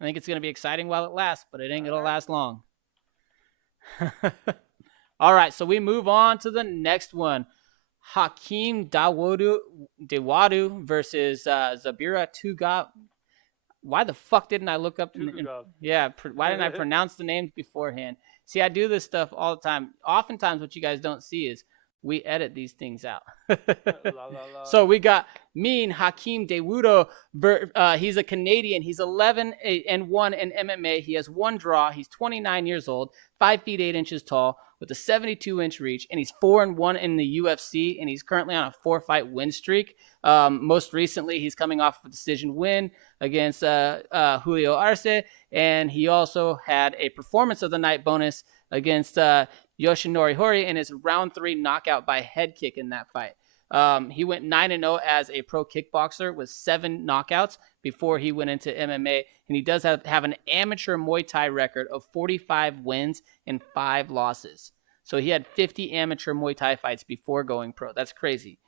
I think it's going to be exciting while it lasts, but it ain't going to last long. All right, so we move on to the next one. Hakeem Dawodu versus Zubaira Tukhugov. Why the fuck didn't I look up? Why didn't I pronounce the names beforehand? See, I do this stuff all the time. Oftentimes what you guys don't see is we edit these things out. So we got Hakeem Dawodu. He's a Canadian. He's 11-1 in MMA. He has 1 draw. He's 29 years old, 5 feet 8 inches tall, with a 72-inch reach, and he's 4-1 in the UFC, and he's currently on a 4-fight win streak. Most recently, he's coming off of a decision win against Julio Arce, and he also had a performance of the night bonus against Yoshinori Horii in his round 3 knockout by head kick in that fight. He went 9-0 as a pro kickboxer with 7 knockouts before he went into MMA. And he does have an amateur Muay Thai record of 45 wins and 5 losses. So he had 50 amateur Muay Thai fights before going pro. That's crazy.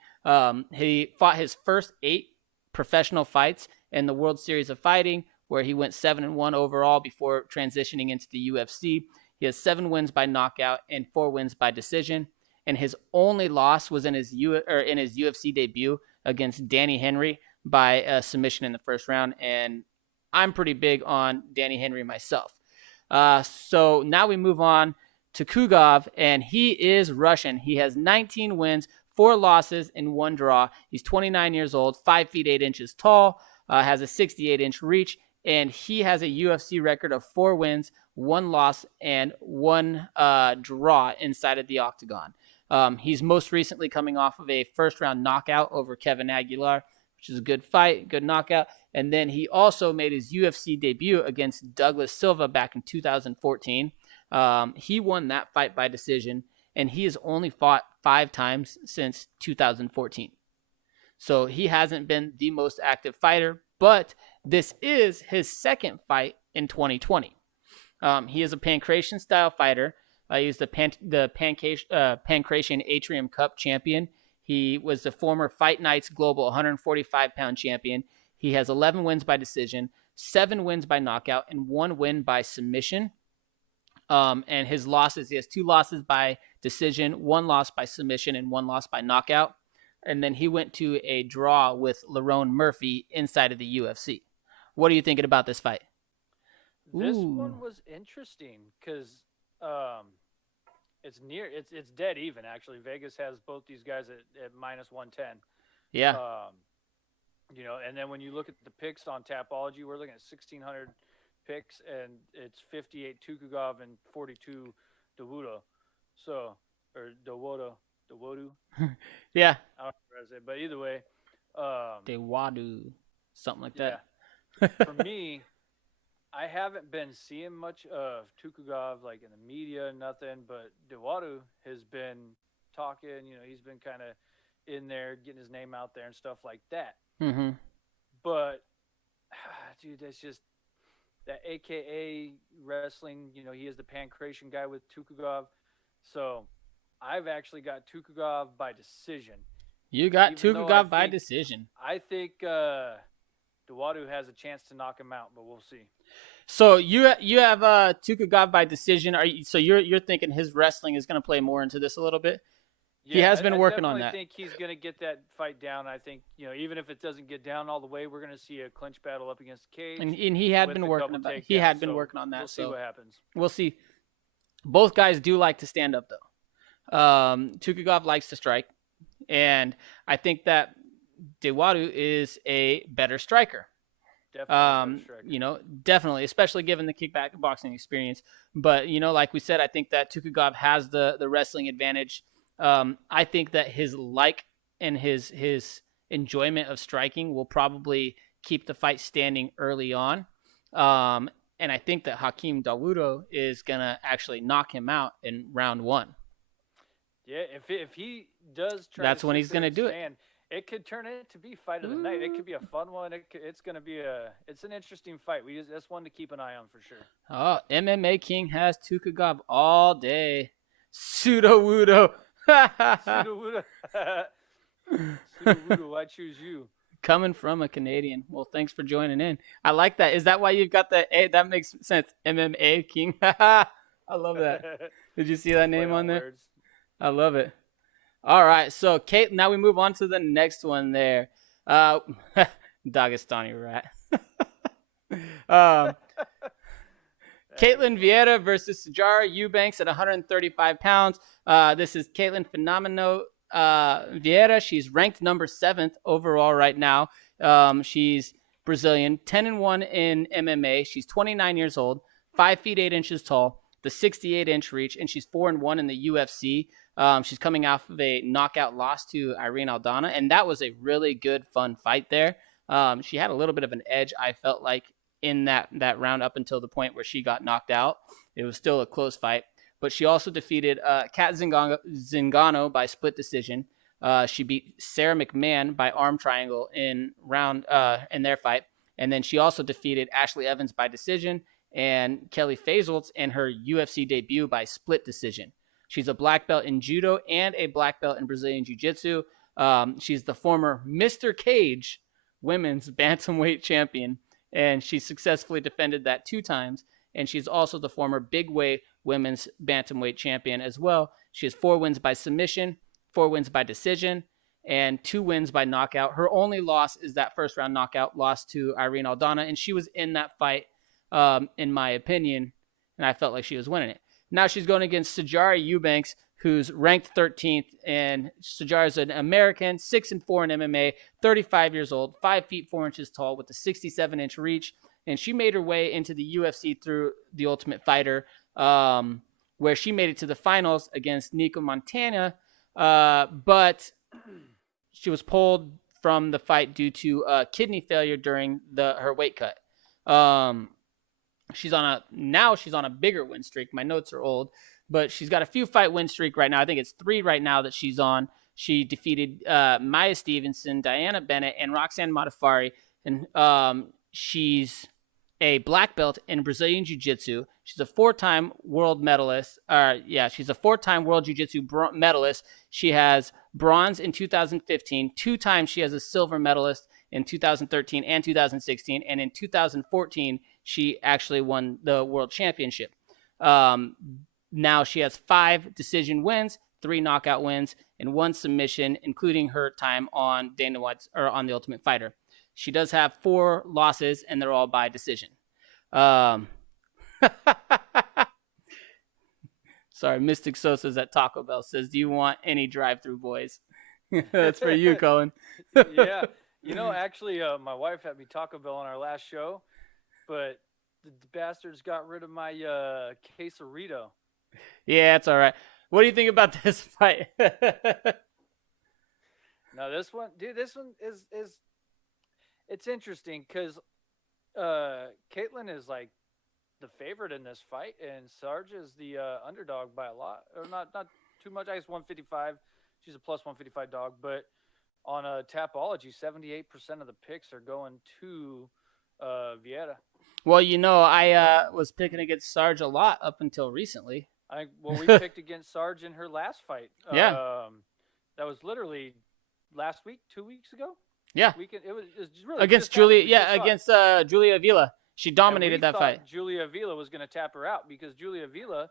He fought his first 8 professional fights in the World Series of Fighting, where he went 7-1 overall before transitioning into the UFC. He has 7 wins by knockout and 4 wins by decision. And his only loss was in his UFC debut against Danny Henry by submission in the first round. And I'm pretty big on Danny Henry myself. So now we move on to Tukhugov, and he is Russian. He has 19 wins, 4 losses, and 1 draw. He's 29 years old, 5 feet 8 inches tall, has a 68-inch reach, and he has a UFC record of 4 wins, 1 loss, and 1 draw inside of the octagon. He's most recently coming off of a first-round knockout over Kevin Aguilar, which is a good fight, good knockout. And then he also made his UFC debut against Douglas Silva back in 2014. He won that fight by decision, and he has only fought 5 times since 2014. So he hasn't been the most active fighter, but this is his second fight in 2020. He is a Pancration-style fighter. He was the Pancration Atrium Cup champion. He was the former Fight Nights Global 145-pound champion. He has 11 wins by decision, 7 wins by knockout, and 1 win by submission. And his losses, he has 2 losses by decision, 1 loss by submission, and 1 loss by knockout. And then he went to a draw with Lerone Murphy inside of the UFC. What are you thinking about this fight? This one was interesting because it's dead even, actually. Vegas has both these guys at minus 110. Yeah. And then when you look at the picks on Tapology, we're looking at 1,600 picks, and it's 58 Tukhugov and 42 Dawodu. Dawodu. Yeah. I don't know how to say it, but either way. Dawodu. Something like that. Yeah. For me, I haven't been seeing much of Tukhugov like in the media, nothing. But Dawodu has been talking. He's been kind of in there, getting his name out there and stuff like that. Mm-hmm. But dude, that's just that AKA wrestling. He is the pancration guy with Tukhugov. So I've actually got Tukhugov by decision. You got Tukhugov by decision. I think Dawodu has a chance to knock him out, but we'll see. So you have Tukhugov by decision. So you're thinking his wrestling is going to play more into this a little bit? Yeah, he has been working on that. I think he's going to get that fight down. I think even if it doesn't get down all the way, we're going to see a clinch battle up against Cage. And he had been working on that. He had been working on that. We'll see what happens. We'll see. Both guys do like to stand up though. Tukhugov likes to strike, and I think that Dawodu is a better striker. Definitely, especially given the kickback boxing experience. But like we said, I think that Tukhugov has the wrestling advantage. I think that his and his enjoyment of striking will probably keep the fight standing early on. And I think that Hakeem Dawodu is gonna actually knock him out in round 1. Yeah, if he does try, that's when he's gonna do it. It could turn it to be fight of the night. It could be a fun one. It's going to be it's an interesting fight. That's one to keep an eye on for sure. Oh, MMA King has Tukhugov all day. Pseudo-wudo. Pseudo-wudo. Pseudo-wudo, why choose you? Coming from a Canadian. Well, thanks for joining in. I like that. Is that why you've got the A? That makes sense. MMA King. I love that. Did you see that name on there? Words. I love it. All right, so Kate. Now we move on to the next one there. Dagestani rat. Ketlen Vieira versus Sijara Eubanks at 135 pounds. This is Ketlen Fenomeno Vieira. She's ranked number 7th overall right now. She's Brazilian, 10-1 in MMA. She's 29 years old, 5 feet 8 inches tall, the 68-inch reach, and she's 4-1 in the UFC. She's coming off of a knockout loss to Irene Aldana, and that was a really good, fun fight there. She had a little bit of an edge, I felt like, in that round up until the point where she got knocked out. It was still a close fight. But she also defeated Kat Zingano by split decision. She beat Sarah McMahon by arm triangle in their fight. And then she also defeated Ashley Evans by decision and Kelly Fazeltz in her UFC debut by split decision. She's a black belt in judo and a black belt in Brazilian jiu-jitsu. She's the former Mr. Cage women's bantamweight champion, and she successfully defended that 2 times. And she's also the former big weight women's bantamweight champion as well. She has 4 wins by submission, 4 wins by decision, and 2 wins by knockout. Her only loss is that first round knockout loss to Irene Aldana, and she was in that fight, in my opinion, and I felt like she was winning it. Now she's going against Sijara Eubanks, who's ranked 13th, and Sijara's an American, 6-4 in MMA, 35 years old, 5 feet 4 inches tall with a 67-inch reach, and she made her way into the UFC through The Ultimate Fighter, where she made it to the finals against Nico Montana, but she was pulled from the fight due to kidney failure during her weight cut. She's on a bigger win streak. My notes are old, but she's got a few fight win streak right now. I think it's 3 right now that she's on. She defeated Maya Stevenson, Diana Bennett, and Roxanne Modafari, and she's a black belt in Brazilian Jiu-Jitsu. She's a 4-time world medalist. She's a 4-time world Jiu-Jitsu medalist. She has bronze in 2015. 2 times she has a silver medalist in 2013 and 2016. And in 2014, she actually won the world championship. Now she has 5 decision wins, 3 knockout wins, and 1 submission, including her time on Dana White's or on The Ultimate Fighter. She does have 4 losses, and they're all by decision. Sorry, Mystic Sosa's at Taco Bell says, "Do you want any drive-through boys?" That's for you, Cullen. Yeah. Actually, my wife had me Taco Bell on our last show, but the bastards got rid of my quesarito. Yeah, it's all right. What do you think about this fight? No, this one is it's interesting because Ketlen is like the favorite in this fight, and Sarge is the underdog by a lot, or not too much. I guess 155. She's a plus 155 dog, but on a Tapology, 78% of the picks are going to Vieira. Well, I was picking against Sarge a lot up until recently. We picked against Sarge in her last fight. Yeah. That was literally last week, 2 weeks ago. Yeah. It was really against Julia. Against Julia Avila. She dominated that fight. Julia Avila was going to tap her out because Julia Avila,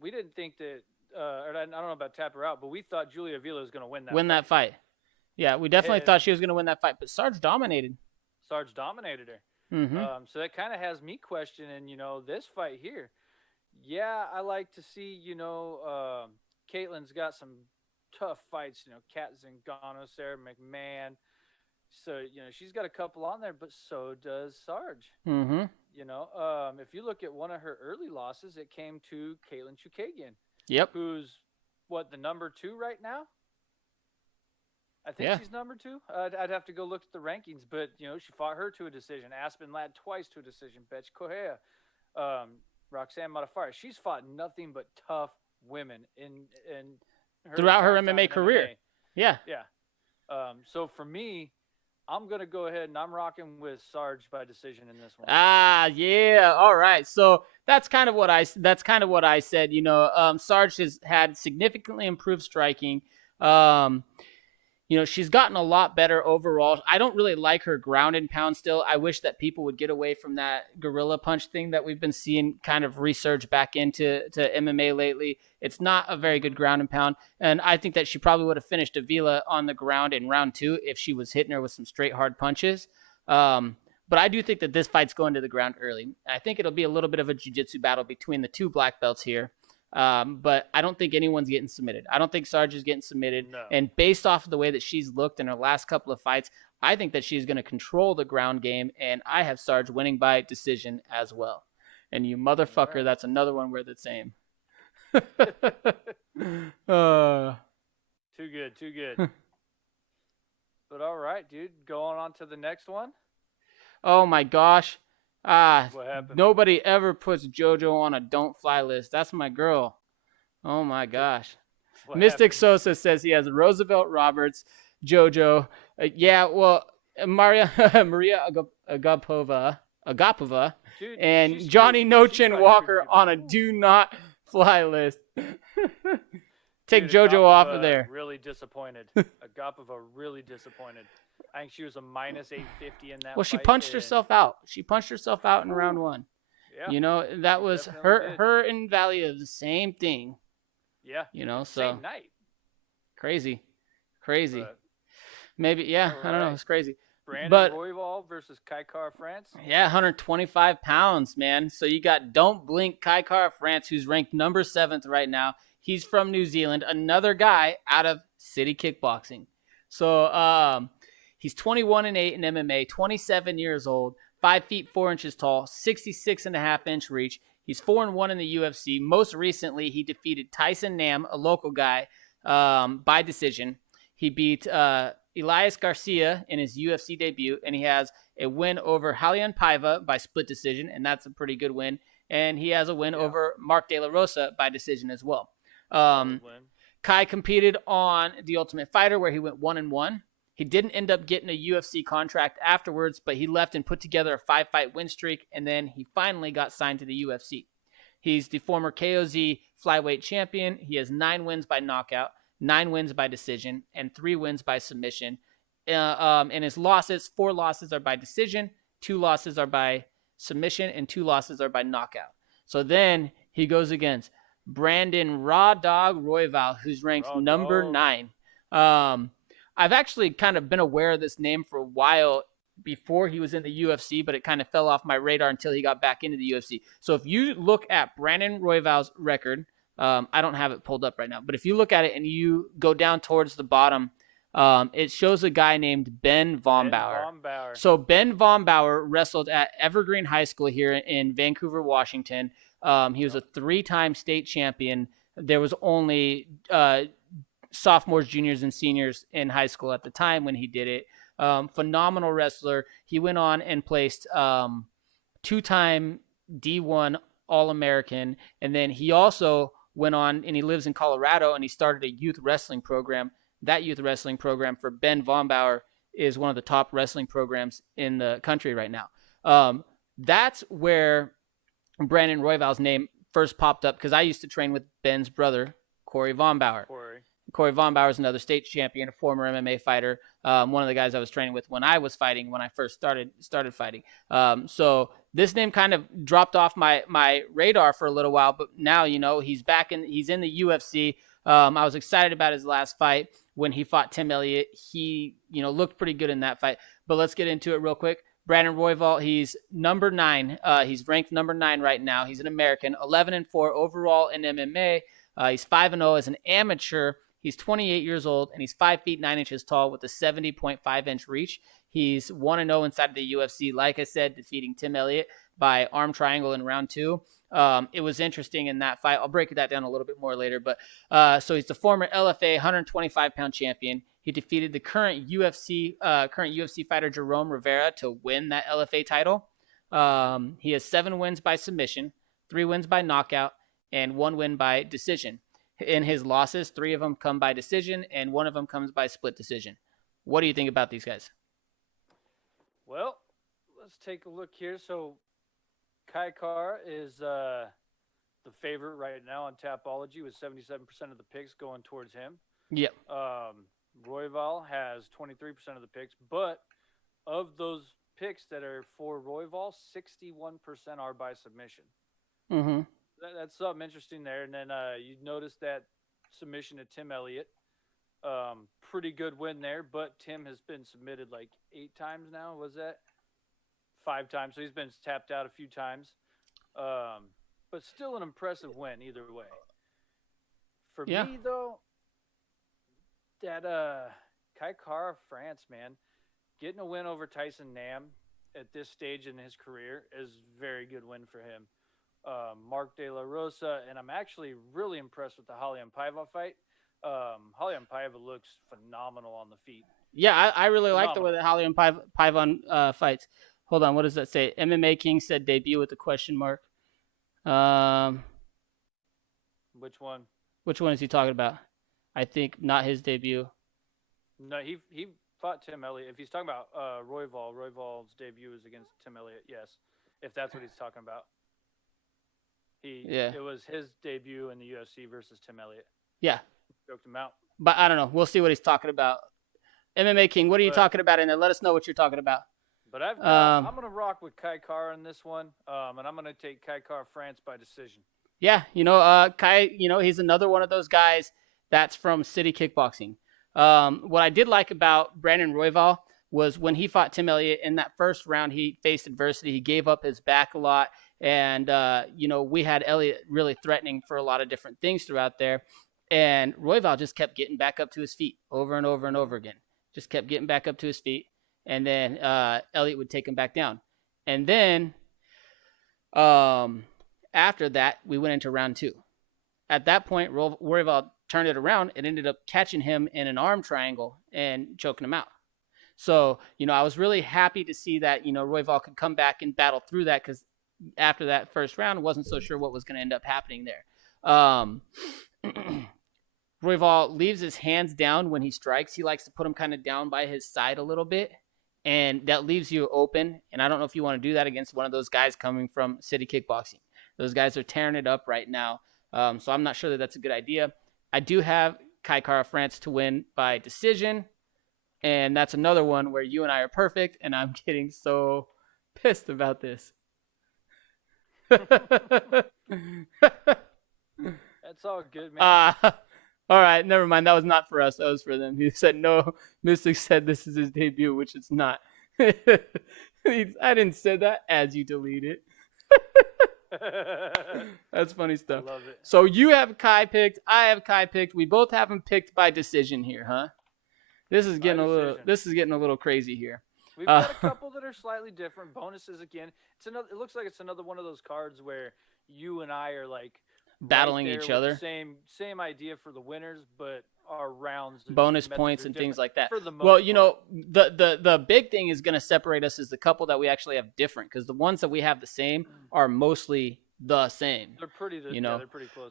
we didn't think that. Or I don't know about tap her out, but we thought Julia Avila was going to win that fight. Yeah, we definitely thought she was going to win that fight, but Sarge dominated. Sarge dominated her. Mm-hmm. So that kind of has me questioning, this fight here. Yeah, I like to see, Ketlen's got some tough fights, Kat Zingano, Sarah McMahon. So, she's got a couple on there, but so does Sarge. Mm-hmm. If you look at one of her early losses, it came to Ketlen Chookagian. Yep. Who's, the number 2 right now? I think she's number 2. I'd have to go look at the rankings, but, she fought her to a decision. Aspen Ladd twice to a decision. Betch Correa, Roxanne Modafferi. She's fought nothing but tough women in throughout her MMA career. MMA. Yeah. Yeah. So for me, I'm going to go ahead and I'm rocking with Sarge by decision in this one. Yeah. All right. So that's kind of what I said, Sarge has had significantly improved striking. She's gotten a lot better overall. I don't really like her ground and pound still. I wish that people would get away from that gorilla punch thing that we've been seeing kind of resurge back into MMA lately. It's not a very good ground and pound. And I think that she probably would have finished Avila on the ground in round 2 if she was hitting her with some straight hard punches. But I do think that this fight's going to the ground early. I think it'll be a little bit of a jiu-jitsu battle between the 2 black belts here. But I don't think anyone's getting submitted. I don't think Sarge is getting submitted. No. And based off of the way that she's looked in her last couple of fights, I think that she's going to control the ground game, and I have Sarge winning by decision as well. And you motherfucker, That's another one we're the same. Too good. But all right, dude. Going on to the next one. Oh, my gosh. What happened? Nobody ever puts JoJo on a don't fly list. That's my girl. Oh my gosh. Mystic happened? Sosa says he has Roosevelt Roberts, JoJo. Maria Agapova, dude, and Johnny No Chin Walker on a do not fly list. Take JoJo off of there. Really disappointed. Agapova really disappointed. I think she was a minus 850 in that Well, she punched herself out. She punched herself out in round 1. Yeah. That was her and Valia the same thing. Yeah. So. Same night. Crazy. But, Maybe, I don't know. It's crazy. Brandon Royval versus Kai Kara France. Yeah, 125 pounds, man. So you got Don't Blink Kai Kara France, who's ranked number 7th right now. He's from New Zealand, another guy out of City Kickboxing. So, he's 21-8 in MMA, 27 years old, 5 feet 4 inches tall, 66.5-inch reach. He's 4-1 in the UFC. Most recently, he defeated Tyson Nam, a local guy, by decision. He beat Elias Garcia in his UFC debut, and he has a win over Raulian Paiva by split decision, and that's a pretty good win. And he has a win over Mark De La Rosa by decision as well. Kai competed on The Ultimate Fighter, where he went 1-1. He didn't end up getting a UFC contract afterwards, but he left and put together a 5-fight win streak, and then he finally got signed to the UFC. He's the former KOZ flyweight champion. He has 9 wins by knockout, 9 wins by decision, and 3 wins by submission. And his losses, 4 losses are by decision, 2 losses are by submission, and 2 losses are by knockout. So then he goes against Brandon Raw Dog Royval, who's ranked number 9. I've actually kind of been aware of this name for a while before he was in the UFC, but it kind of fell off my radar until he got back into the UFC. So if you look at Brandon Royval's record, I don't have it pulled up right now, but if you look at it and you go down towards the bottom, it shows a guy named Ben Vombauer. So Ben Vombauer wrestled at Evergreen High School here in Vancouver, Washington. He was a 3-time state champion. There was only sophomores, juniors, and seniors in high school at the time when he did it. Phenomenal wrestler. He went on and placed 2 2-time D1 All-American. And then he also went on, and he lives in Colorado, and he started a youth wrestling program. That youth wrestling program for Ben Von Bauer is one of the top wrestling programs in the country right now. That's where Brandon Royval's name first popped up, because I used to train with Ben's brother, Corey Von Bauer. Corey Von Bauer is another state champion, a former MMA fighter, one of the guys I was training with when I was fighting, when I first started fighting. So this name kind of dropped off my radar for a little while, but now, he's he's in the UFC. I was excited about his last fight when he fought Tim Elliott. He, looked pretty good in that fight. But let's get into it real quick. Brandon Royval, he's number 9. He's ranked number 9 right now. He's an American, 11-4 overall in MMA. He's 5-0 as an amateur. He's 28 years old, and he's 5 feet 9 inches tall with a 70.5-inch reach. He's 1-0 inside of the UFC, like I said, defeating Tim Elliott by arm triangle in round 2. It was interesting in that fight. I'll break that down a little bit more later. But so he's the former LFA 125-pound champion. He defeated the current UFC fighter Jerome Rivera to win that LFA title. He has 7 wins by submission, 3 wins by knockout, and 1 win by decision. In his losses, 3 of them come by decision, and 1 of them comes by split decision. What do you think about these guys? Well, let's take a look here. So Kai Kara is the favorite right now on Tapology, with 77% of the picks going towards him. Yep. Royval has 23% of the picks, but of those picks that are for Royval, 61% are by submission. Mm-hmm. That's something interesting there. And then you notice that submission to Tim Elliott. Pretty good win there, but Tim has been submitted like 8 times now. Was that 5 times? So he's been tapped out a few times. But still an impressive win either way. For me, though, that Kai Kara France, man, getting a win over Tyson Nam at this stage in his career is a very good win for him. Mark De La Rosa, and I'm actually really impressed with the Raulian Paiva fight. Raulian Paiva looks phenomenal on the feet. Yeah, I really like the way that Raulian Paiva fights. Hold on, what does that say? MMA King said debut with a question mark. Which one? Which one is he talking about? I think not his debut. No, he fought Tim Elliott. If he's talking about Royval's debut is against Tim Elliott, yes. If that's what he's talking about. It was his debut in the UFC versus Tim Elliott. Yeah. Choked him out. But I don't know. We'll see what he's talking about. MMA King, what are you talking about in there? Let us know what you're talking about. But I'm going to rock with Kai Kara in this one, and I'm going to take Kai Kara France by decision. Yeah, Kai, he's another one of those guys that's from City Kickboxing. What I did like about Brandon Royval was when he fought Tim Elliott in that first round, he faced adversity. He gave up his back a lot. And, we had Elliott really threatening for a lot of different things throughout there. And Royval just kept getting back up to his feet over and over and over again. Just kept getting back up to his feet. And then Elliott would take him back down. And then after that, we went into round 2. At that point, Royval turned it around and ended up catching him in an arm triangle and choking him out. So, I was really happy to see that, Royval could come back and battle through that, because after that first round, wasn't so sure what was going to end up happening there. Royval leaves his hands down when he strikes. He likes to put them kind of down by his side a little bit, and that leaves you open. And I don't know if you want to do that against one of those guys coming from City Kickboxing. Those guys are tearing it up right now, so I'm not sure that that's a good idea. I do have Kai Kara France to win by decision, and that's another one where you and I are perfect, and I'm getting so pissed about this. That's all good, man. All right, never mind. That was not for us. That was for them. He said no. Mystic said this is his debut, which it's not. I didn't say that as you delete it. That's funny stuff. I love it. So you have Kai picked. I have Kai picked. We both have him picked by decision here, huh? This is getting a little crazy here. We've got a couple that are slightly different. Bonuses again. It looks like it's another one of those cards where you and I are like battling each other. Same idea for the winners, but our rounds, bonus points and things like that. For the most well, part. the big thing is going to separate us is the couple that we actually have different, because the ones that we have the same are mostly the same. They're pretty, they're pretty close.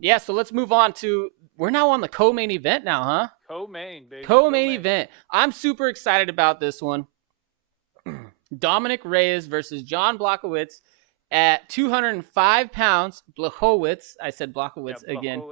Yeah. So let's move on to, we're now on the co-main event now, huh? Co-main, baby. Co-main event. I'm super excited about this one. Dominick Reyes versus John Blachowicz at 205 pounds. Blachowicz. I said Blachowicz again.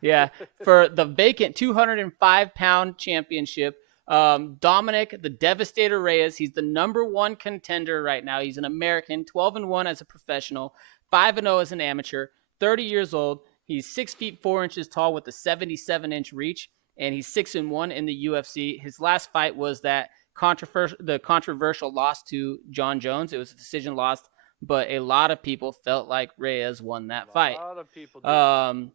Yeah, for the vacant 205-pound championship. Dominick, the Devastator Reyes, he's the #1 contender right now. He's an American, 12-1 as a professional, 5-0 as an amateur, 30 years old. He's 6 feet 4 inches tall with a 77-inch reach, and he's 6-1 in the UFC. His last fight was that controversial loss to John Jones. It was a decision loss, but a lot of people felt like Reyes won that fight. A lot of people did.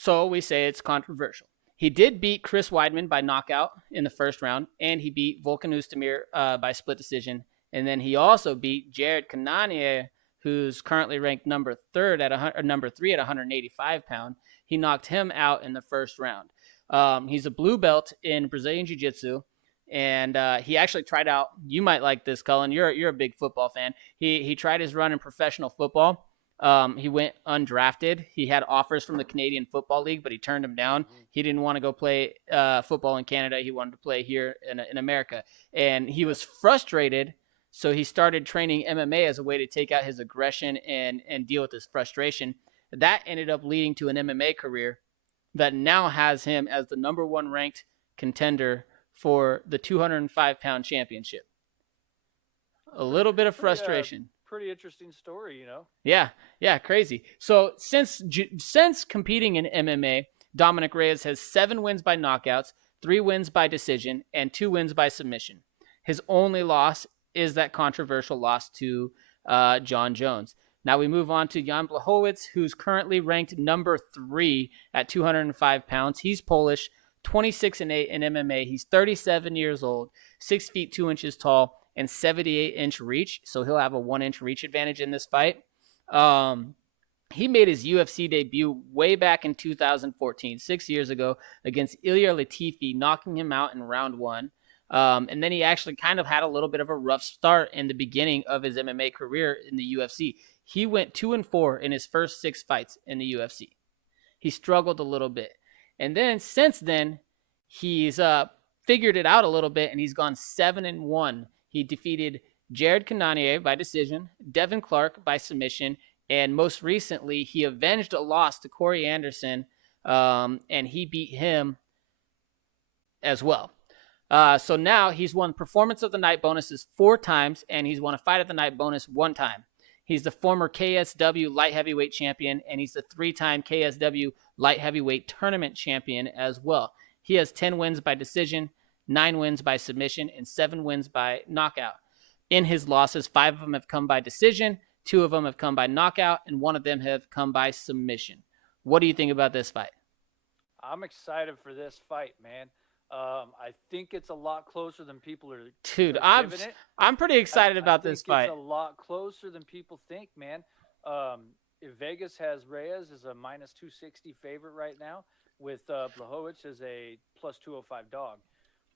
So we say it's controversial. He did beat Chris Weidman by knockout in the first round, and he beat Volkan Oezdemir by split decision. And then he also beat Jared Cannonier, who's currently ranked number 3 at 185 pounds. He knocked him out in the first round. He's a blue belt in Brazilian Jiu-Jitsu, and he actually tried out. You might like this, Cullen. You're a big football fan. He tried his run in professional football. He went undrafted. He had offers from the Canadian Football League, but he turned them down. He didn't want to go play football in Canada. He wanted to play here in America. And he was frustrated, so he started training MMA as a way to take out his aggression and deal with his frustration. That ended up leading to an MMA career that now has him as the #1 ranked contender for the 205-pound championship. A little bit of frustration. Pretty interesting story, Yeah, crazy. So since competing in MMA, Dominick Reyes has 7 wins by knockouts, 3 wins by decision, and 2 wins by submission. His only loss is that controversial loss to John Jones. Now we move on to Jan Blachowicz, who's currently ranked number 3 at 205 pounds. He's Polish, 26-8 in MMA. He's 37 years old, 6 feet 2 inches tall, and 78-inch reach, so he'll have a 1-inch reach advantage in this fight. He made his UFC debut way back in 2014, 6 years ago, against Ilir Latifi, knocking him out in round 1. And then he actually kind of had a little bit of a rough start in the beginning of his MMA career in the UFC. He went 2-4 in his first 6 fights in the UFC. He struggled a little bit. And then since then, he's figured it out a little bit, and he's gone 7-1. He defeated Jared Cannonier by decision, Devin Clark by submission, and most recently, he avenged a loss to Corey Anderson, and he beat him as well. So now he's won Performance of the Night bonuses 4 times, and he's won a Fight of the Night bonus 1 time. He's the former KSW light heavyweight champion, and he's the 3-time KSW light heavyweight tournament champion as well. He has 10 wins by decision, 9 wins by submission, and 7 wins by knockout. In his losses, 5 of them have come by decision, 2 of them have come by knockout, and 1 of them have come by submission. What do you think about this fight? I'm excited for this fight, man. I think it's a lot closer than people are. Dude, I'm pretty excited about this fight. It's a lot closer than people think, man. Vegas has Reyes as a -260 favorite right now, with Blachowicz as a +205 dog.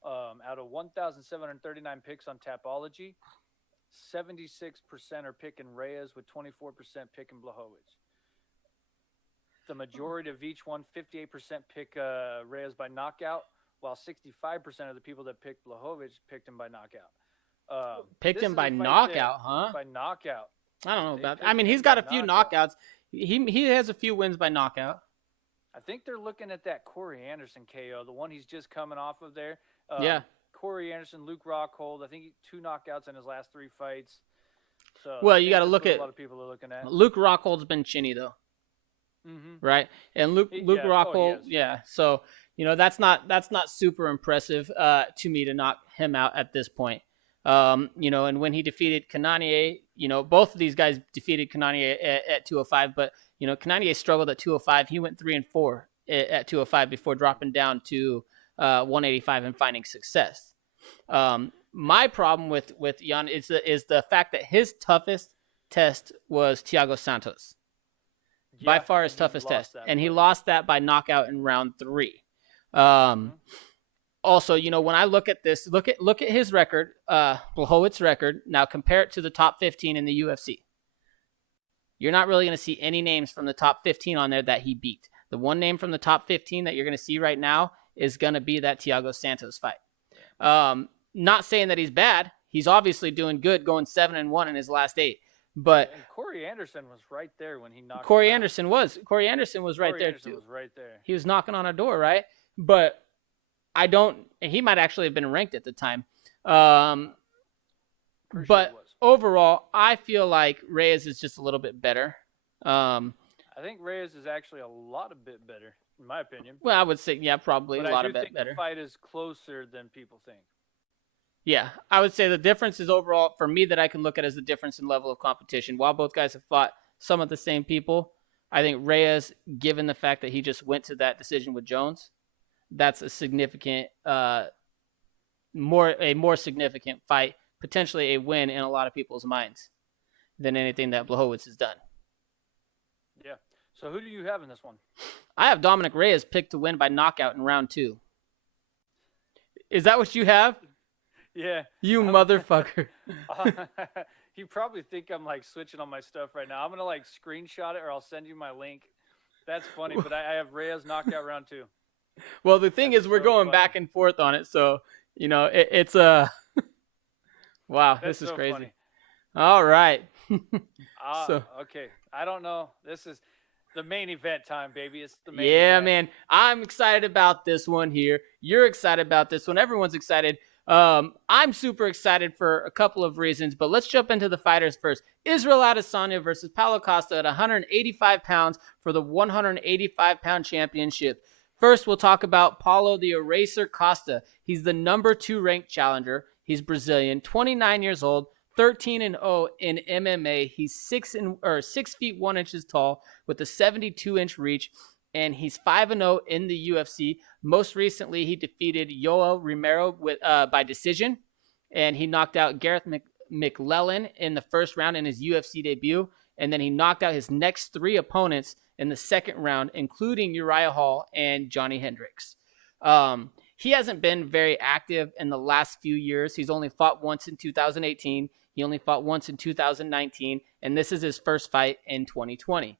Out of 1,739 picks on Tapology, 76% are picking Reyes, with 24% picking Blachowicz. The majority of each one, 58% pick Reyes by knockout, while 65% of the people that picked Blachowicz picked him by knockout. Picked him by knockout, huh? By knockout. I don't know about that. I mean, he's got a few knockouts. He has a few wins by knockout. I think they're looking at that Corey Anderson KO, the one he's just coming off of there. Yeah. Corey Anderson, Luke Rockhold. I think 2 knockouts in his last 3 fights. So well, you got to look at. A lot of people are looking at. Luke Rockhold's been chinny though. Mm-hmm. Right, and Luke Rockhold, yeah. So that's not super impressive to me to knock him out at this point. And when he defeated Cannonier, both of these guys defeated Cannonier at 205, but Cannonier struggled at 205. He went 3-4 at 205 before dropping down to 185 and finding success. My problem with Jan is the fact that his toughest test was Thiago Santos. By far his toughest test. And he lost that by knockout in round 3. Also, when I look at this, look at his record, Blachowicz record. Now compare it to the top 15 in the UFC. You're not really going to see any names from the top 15 on there that he beat. The one name from the top 15 that you're going to see right now is going to be that Thiago Santos fight. Not saying that he's bad. He's obviously doing good, going 7-1 in his last 8. But and Corey Anderson was right there when he knocked. Corey Anderson was right there too. Was right there. He was knocking on a door, right? But he might actually have been ranked at the time. But overall, I feel like Reyes is just a little bit better. I think Reyes is actually a lot bit better, in my opinion. Well, I would say, yeah, probably but a lot of bit better. The fight is closer than people think. Yeah, I would say the difference is overall, for me, that I can look at as the difference in level of competition. While both guys have fought some of the same people, I think Reyes, given the fact that he just went to that decision with Jones, that's a significant, more significant fight, potentially a win in a lot of people's minds than anything that Blachowicz has done. Yeah. So who do you have in this one? I have Dominick Reyes picked to win by knockout in round 2. Is that what you have? Yeah. You motherfucker. You probably think I'm switching on my stuff right now. I'm going to screenshot it or I'll send you my link. That's funny, but I have Reyes knockout round 2. Well, the thing is, we're going back and forth on it, so it's wow, That's this is so crazy. Funny. All right. Okay. I don't know. This is the main event time, baby. It's the main Yeah, event. man. I'm excited about this one here. You're excited about this one. Everyone's excited. I'm super excited for a couple of reasons, but let's jump into the fighters first. Isreal Adesanya versus Paulo Costa at 185 pounds for the 185-pound championship. First, we'll talk about Paulo the Eraser Costa. He's the number 2 ranked challenger. He's Brazilian, 29 years old, 13-0 in MMA. He's 6 feet 1 inches tall with a 72-inch reach, and he's 5-0 in the UFC. Most recently, he defeated Yoel Romero by decision, and he knocked out Gareth McLellan in the first round in his UFC debut, and then he knocked out his next 3 opponents in the second round, including Uriah Hall and Johnny Hendricks. He hasn't been very active in the last few years. He's only fought once in 2018. He only fought once in 2019, and this is his first fight in 2020.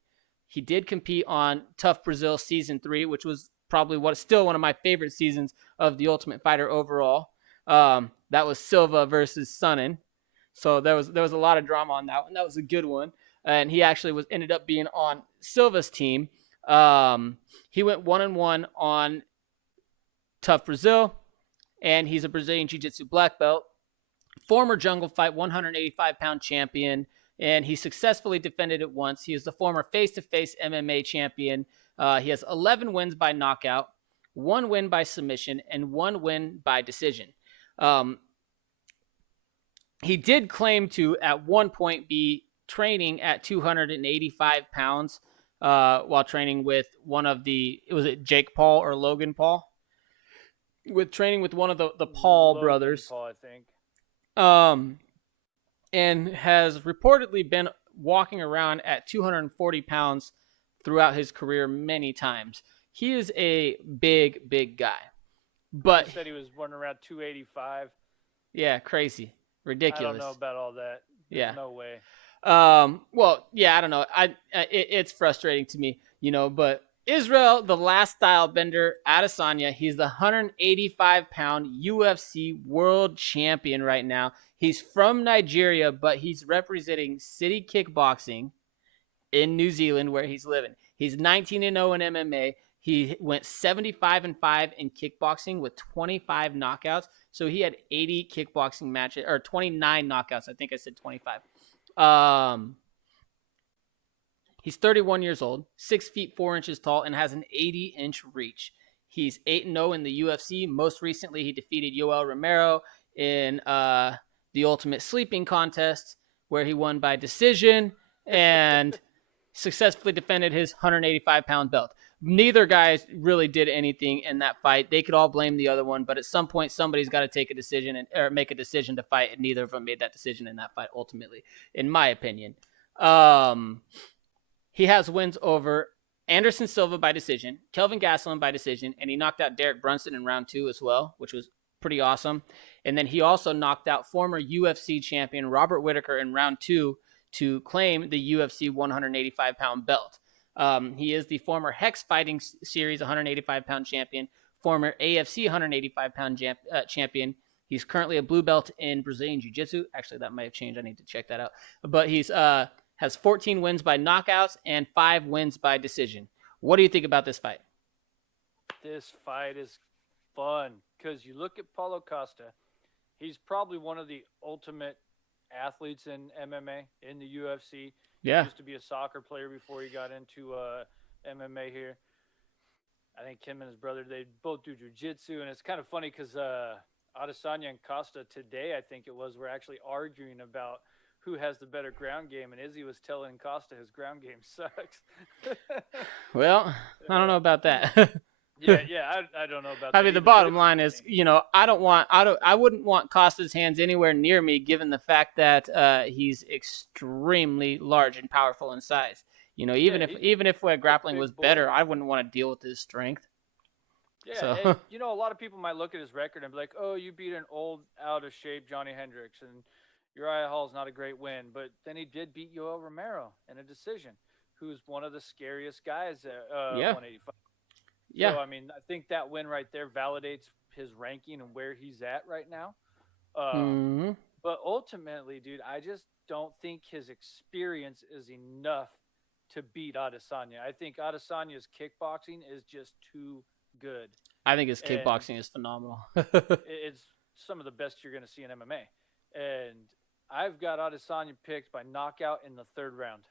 He did compete on Tough Brazil Season 3, which was probably still one of my favorite seasons of The Ultimate Fighter overall. That was Silva versus Sonnen. So there was a lot of drama on that one. That was a good one. And he actually ended up being on Silva's team. He went 1-1 on Tough Brazil, and he's a Brazilian Jiu-Jitsu black belt, former Jungle Fight 185-pound champion, and he successfully defended it once. He is the former face-to-face MMA champion. He has 11 wins by knockout, 1 win by submission, and 1 win by decision. He did claim to, at one point, be training at 285 pounds while training with one of was it Jake Paul or Logan Paul? Training with one of the Paul Logan brothers. Paul, I think. And has reportedly been walking around at 240 pounds throughout his career many times. He is a big, big guy. But he said he was running around 285. Yeah, crazy. Ridiculous. I don't know about all that. There's no way. Well, yeah, I don't know. It's frustrating to me, but Isreal, the last style bender, Adesanya, he's the 185-pound UFC world champion right now. He's from Nigeria, but he's representing City Kickboxing in New Zealand where he's living. He's 19-0 in MMA. He went 75-5 in kickboxing with 25 knockouts. So he had 80 kickboxing matches, or 29 knockouts. I think I said 25. He's 31 years old, 6 feet 4 inches tall, and has an 80-inch reach. He's 8-0 in the UFC. Most recently, he defeated Yoel Romero in the Ultimate Sleeping Contest, where he won by decision and successfully defended his 185-pound belt. Neither guy really did anything in that fight. They could all blame the other one, but at some point, somebody's got to take a decision or make a decision to fight, and neither of them made that decision in that fight, ultimately, in my opinion. He has wins over Anderson Silva by decision, Kelvin Gastelum by decision, and he knocked out Derek Brunson in round 2 as well, which was pretty awesome. And then he also knocked out former UFC champion Robert Whittaker in round 2 to claim the UFC 185-pound belt. He is the former Hex Fighting Series 185-pound champion, former AFC 185-pound champion. He's currently a blue belt in Brazilian Jiu-Jitsu. Actually, that might have changed. I need to check that out. But he's has 14 wins by knockouts and 5 wins by decision. What do you think about this fight? This fight is fun because you look at Paulo Costa. He's probably one of the ultimate athletes in MMA, in the UFC. Yeah. He used to be a soccer player before he got into MMA here. I think him and his brother, they both do jiu-jitsu, and it's kind of funny because Adesanya and Costa today, I think it was, were actually arguing about who has the better ground game, and Izzy was telling Costa his ground game sucks. Well, I don't know about that. I don't know about that. I mean, the bottom line is, I wouldn't want Costa's hands anywhere near me, given the fact that he's extremely large and powerful in size. Even if grappling was better, I wouldn't want to deal with his strength. Yeah, so. And, a lot of people might look at his record and be like, oh, you beat an old, out-of-shape Johnny Hendricks, and Uriah Hall's not a great win. But then he did beat Yoel Romero in a decision, who's one of the scariest guys at 185. Yeah. So, I mean, I think that win right there validates his ranking and where he's at right now. But ultimately, dude, I just don't think his experience is enough to beat Adesanya. I think Adesanya's kickboxing is just too good. I think his kickboxing is phenomenal. It's some of the best you're going to see in MMA. And I've got Adesanya picked by knockout in the 3rd round.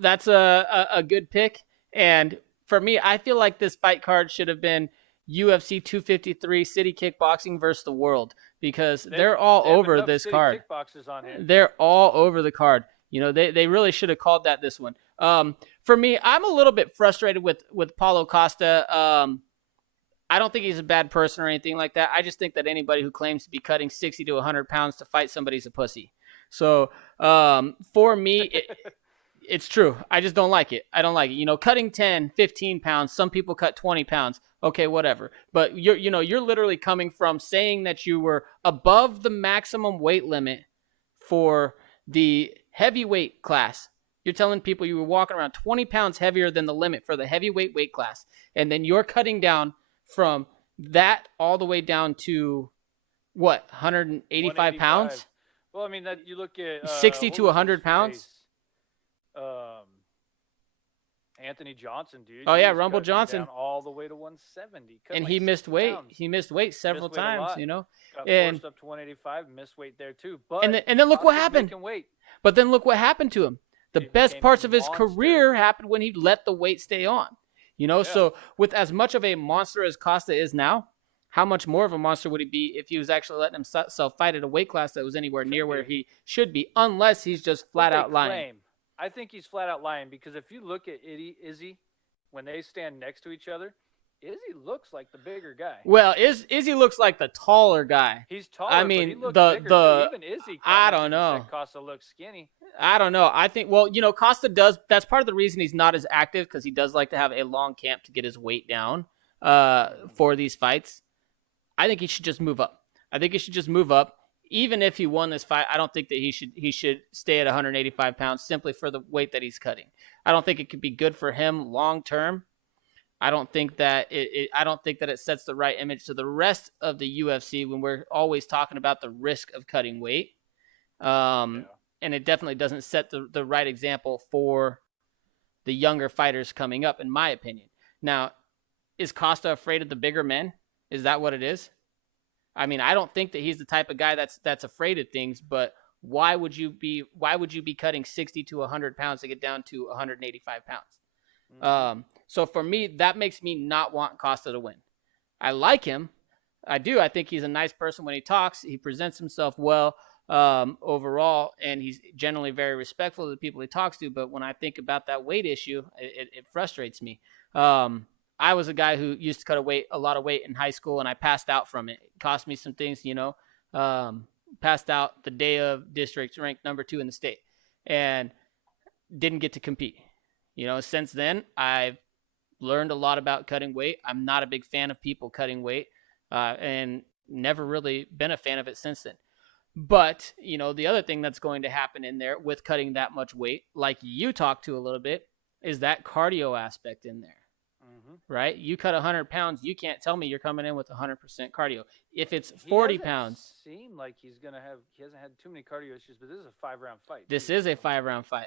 That's a good pick. And for me, I feel like this fight card should have been UFC 253 City Kickboxing versus the World, because they're all over this card. Kickboxers on here. They're all over the card. They really should have called that this one. For me, I'm a little bit frustrated with Paulo Costa. I don't think he's a bad person or anything like that. I just think that anybody who claims to be cutting 60 to 100 pounds to fight somebody's a pussy. So for me, it's true. I just don't like it. I don't like it. Cutting 10, 15 pounds. Some people cut 20 pounds. Okay, whatever. But you're literally coming from saying that you were above the maximum weight limit for the heavyweight class. You're telling people you were walking around 20 pounds heavier than the limit for the heavyweight weight class. And then you're cutting down from that all the way down to, what, 185 pounds? Well, I mean, that you look at 60 to 100 pounds. Anthony Johnson, dude. Oh yeah, Rumble Johnson, down all the way to 170, and he missed weight. Pounds. He missed weight several times. Got forced up to 185, missed weight there too. But and then look what happened. But then look what happened to him. The best parts of his career happened when he let the weight stay on. So with as much of a monster as Costa is now, how much more of a monster would he be if he was actually letting himself fight at a weight class that was anywhere near where he should be, unless he's just flat out lying. I think he's flat out lying, because if you look at Izzy, when they stand next to each other, Izzy looks like the bigger guy. Well, Izzy looks like the taller guy. He's taller. I mean, but he looks even Izzy. I don't know. Costa looks skinny. I don't know. I think, Costa does. That's part of the reason he's not as active, because he does like to have a long camp to get his weight down for these fights. I think he should just move up. Even if he won this fight, I don't think that he should stay at 185 pounds simply for the weight that he's cutting. I don't think it could be good for him long term. I don't think that it sets the right image to the rest of the UFC when we're always talking about the risk of cutting weight. And it definitely doesn't set the right example for the younger fighters coming up, in my opinion. Now, is Costa afraid of the bigger men? Is that what it is? I mean, I don't think that he's the type of guy that's afraid of things, but why would you be cutting 60 to 100 pounds to get down to 185 pounds? Mm-hmm. So for me, that makes me not want Costa to win. I like him. I do. I think he's a nice person when he talks. He presents himself well overall, and he's generally very respectful of the people he talks to. But when I think about that weight issue, it frustrates me. I was a guy who used to cut a lot of weight in high school, and I passed out from it. It cost me some things, passed out the day of districts, ranked number 2 in the state, and didn't get to compete. Since then, I've learned a lot about cutting weight. I'm not a big fan of people cutting weight, and never really been a fan of it since then. But, the other thing that's going to happen in there with cutting that much weight, like you talked to a little bit, is that cardio aspect in there, right? You cut 100 pounds, you can't tell me you're coming in with 100% cardio. If it's 40 pounds. It seems like he hasn't had too many cardio issues, but this is a 5-round fight. This is a 5-round fight.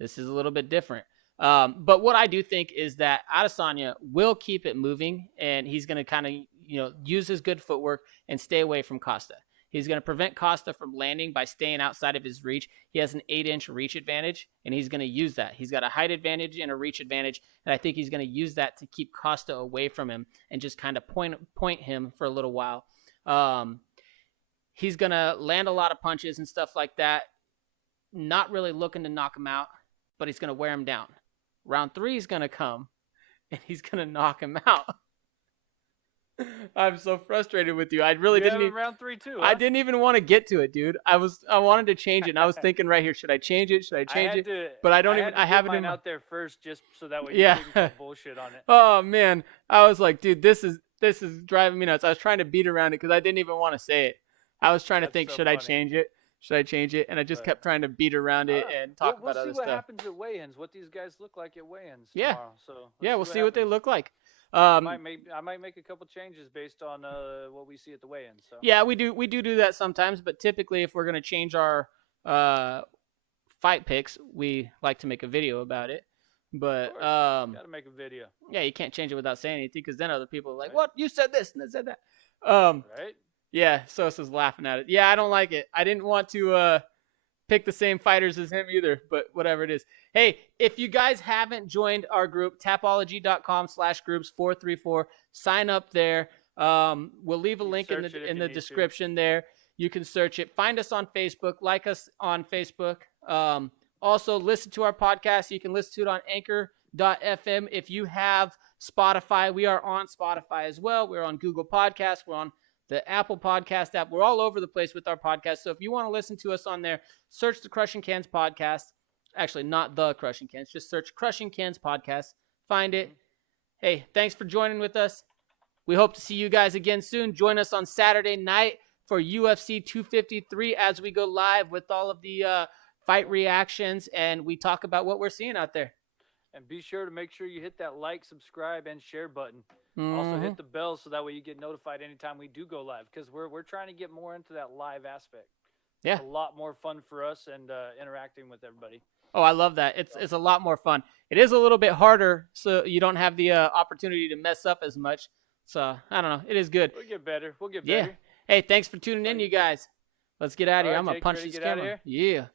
This is a little bit different. But what I do think is that Adesanya will keep it moving, and he's going to kind of, use his good footwork and stay away from Costa. He's going to prevent Costa from landing by staying outside of his reach. He has an 8-inch reach advantage, and he's going to use that. He's got a height advantage and a reach advantage, and I think he's going to use that to keep Costa away from him and just kind of point him for a little while. He's going to land a lot of punches and stuff like that, not really looking to knock him out, but he's going to wear him down. Round 3 is going to come, and he's going to knock him out. I'm so frustrated with you. I really didn't even round 3 too. Huh? I didn't even want to get to it, dude. I wanted to change it, and I was thinking right here, should I change it? Should I change it? But I have it out there first just so that way you can call bullshit on it. Oh man, I was like, dude, this is driving me nuts. I was trying to beat around it because I didn't even want to say it. I was trying to think, should I change it? Should I change it? And I just kept trying to beat around it and talk about other stuff. We'll see what happens at weigh-ins, what these guys look like at weigh-ins tomorrow. So we'll see what they look like. I might make a couple changes based on what we see at the weigh-in. So. Yeah, we do that sometimes, but typically if we're going to change our fight picks, we like to make a video about it. But gotta make a video. Yeah, you can't change it without saying anything, because then other people are like, "What? You said this and I said that." Right? Yeah, Sosa's laughing at it. Yeah, I don't like it. I didn't want to pick the same fighters as him either, but whatever it is. Hey, if you guys haven't joined our group, tapology.com/groups434, sign up there. We'll leave a link in the description there. You can search it. Find us on Facebook. Like us on Facebook. Also, listen to our podcast. You can listen to it on anchor.fm. If you have Spotify, we are on Spotify as well. We're on Google Podcasts. We're on the Apple Podcast app. We're all over the place with our podcast. So if you want to listen to us on there, search the Crushing Cans Podcast. Actually, not the Crushing Cans. Just search Crushing Cans Podcast. Find it. Hey, thanks for joining with us. We hope to see you guys again soon. Join us on Saturday night for UFC 253 as we go live with all of the fight reactions, and we talk about what we're seeing out there. And be sure to make sure you hit that like, subscribe, and share button. Also hit the bell so that way you get notified anytime we do go live, because we're trying to get more into that live aspect. Yeah. It's a lot more fun for us and interacting with everybody. Oh, I love that. It's a lot more fun. It is a little bit harder, so you don't have the opportunity to mess up as much. So, I don't know. It is good. We'll get better. Yeah. Hey, thanks for tuning in, you guys. Let's get out of here. I'm going to punch this camera. Out of here? Yeah.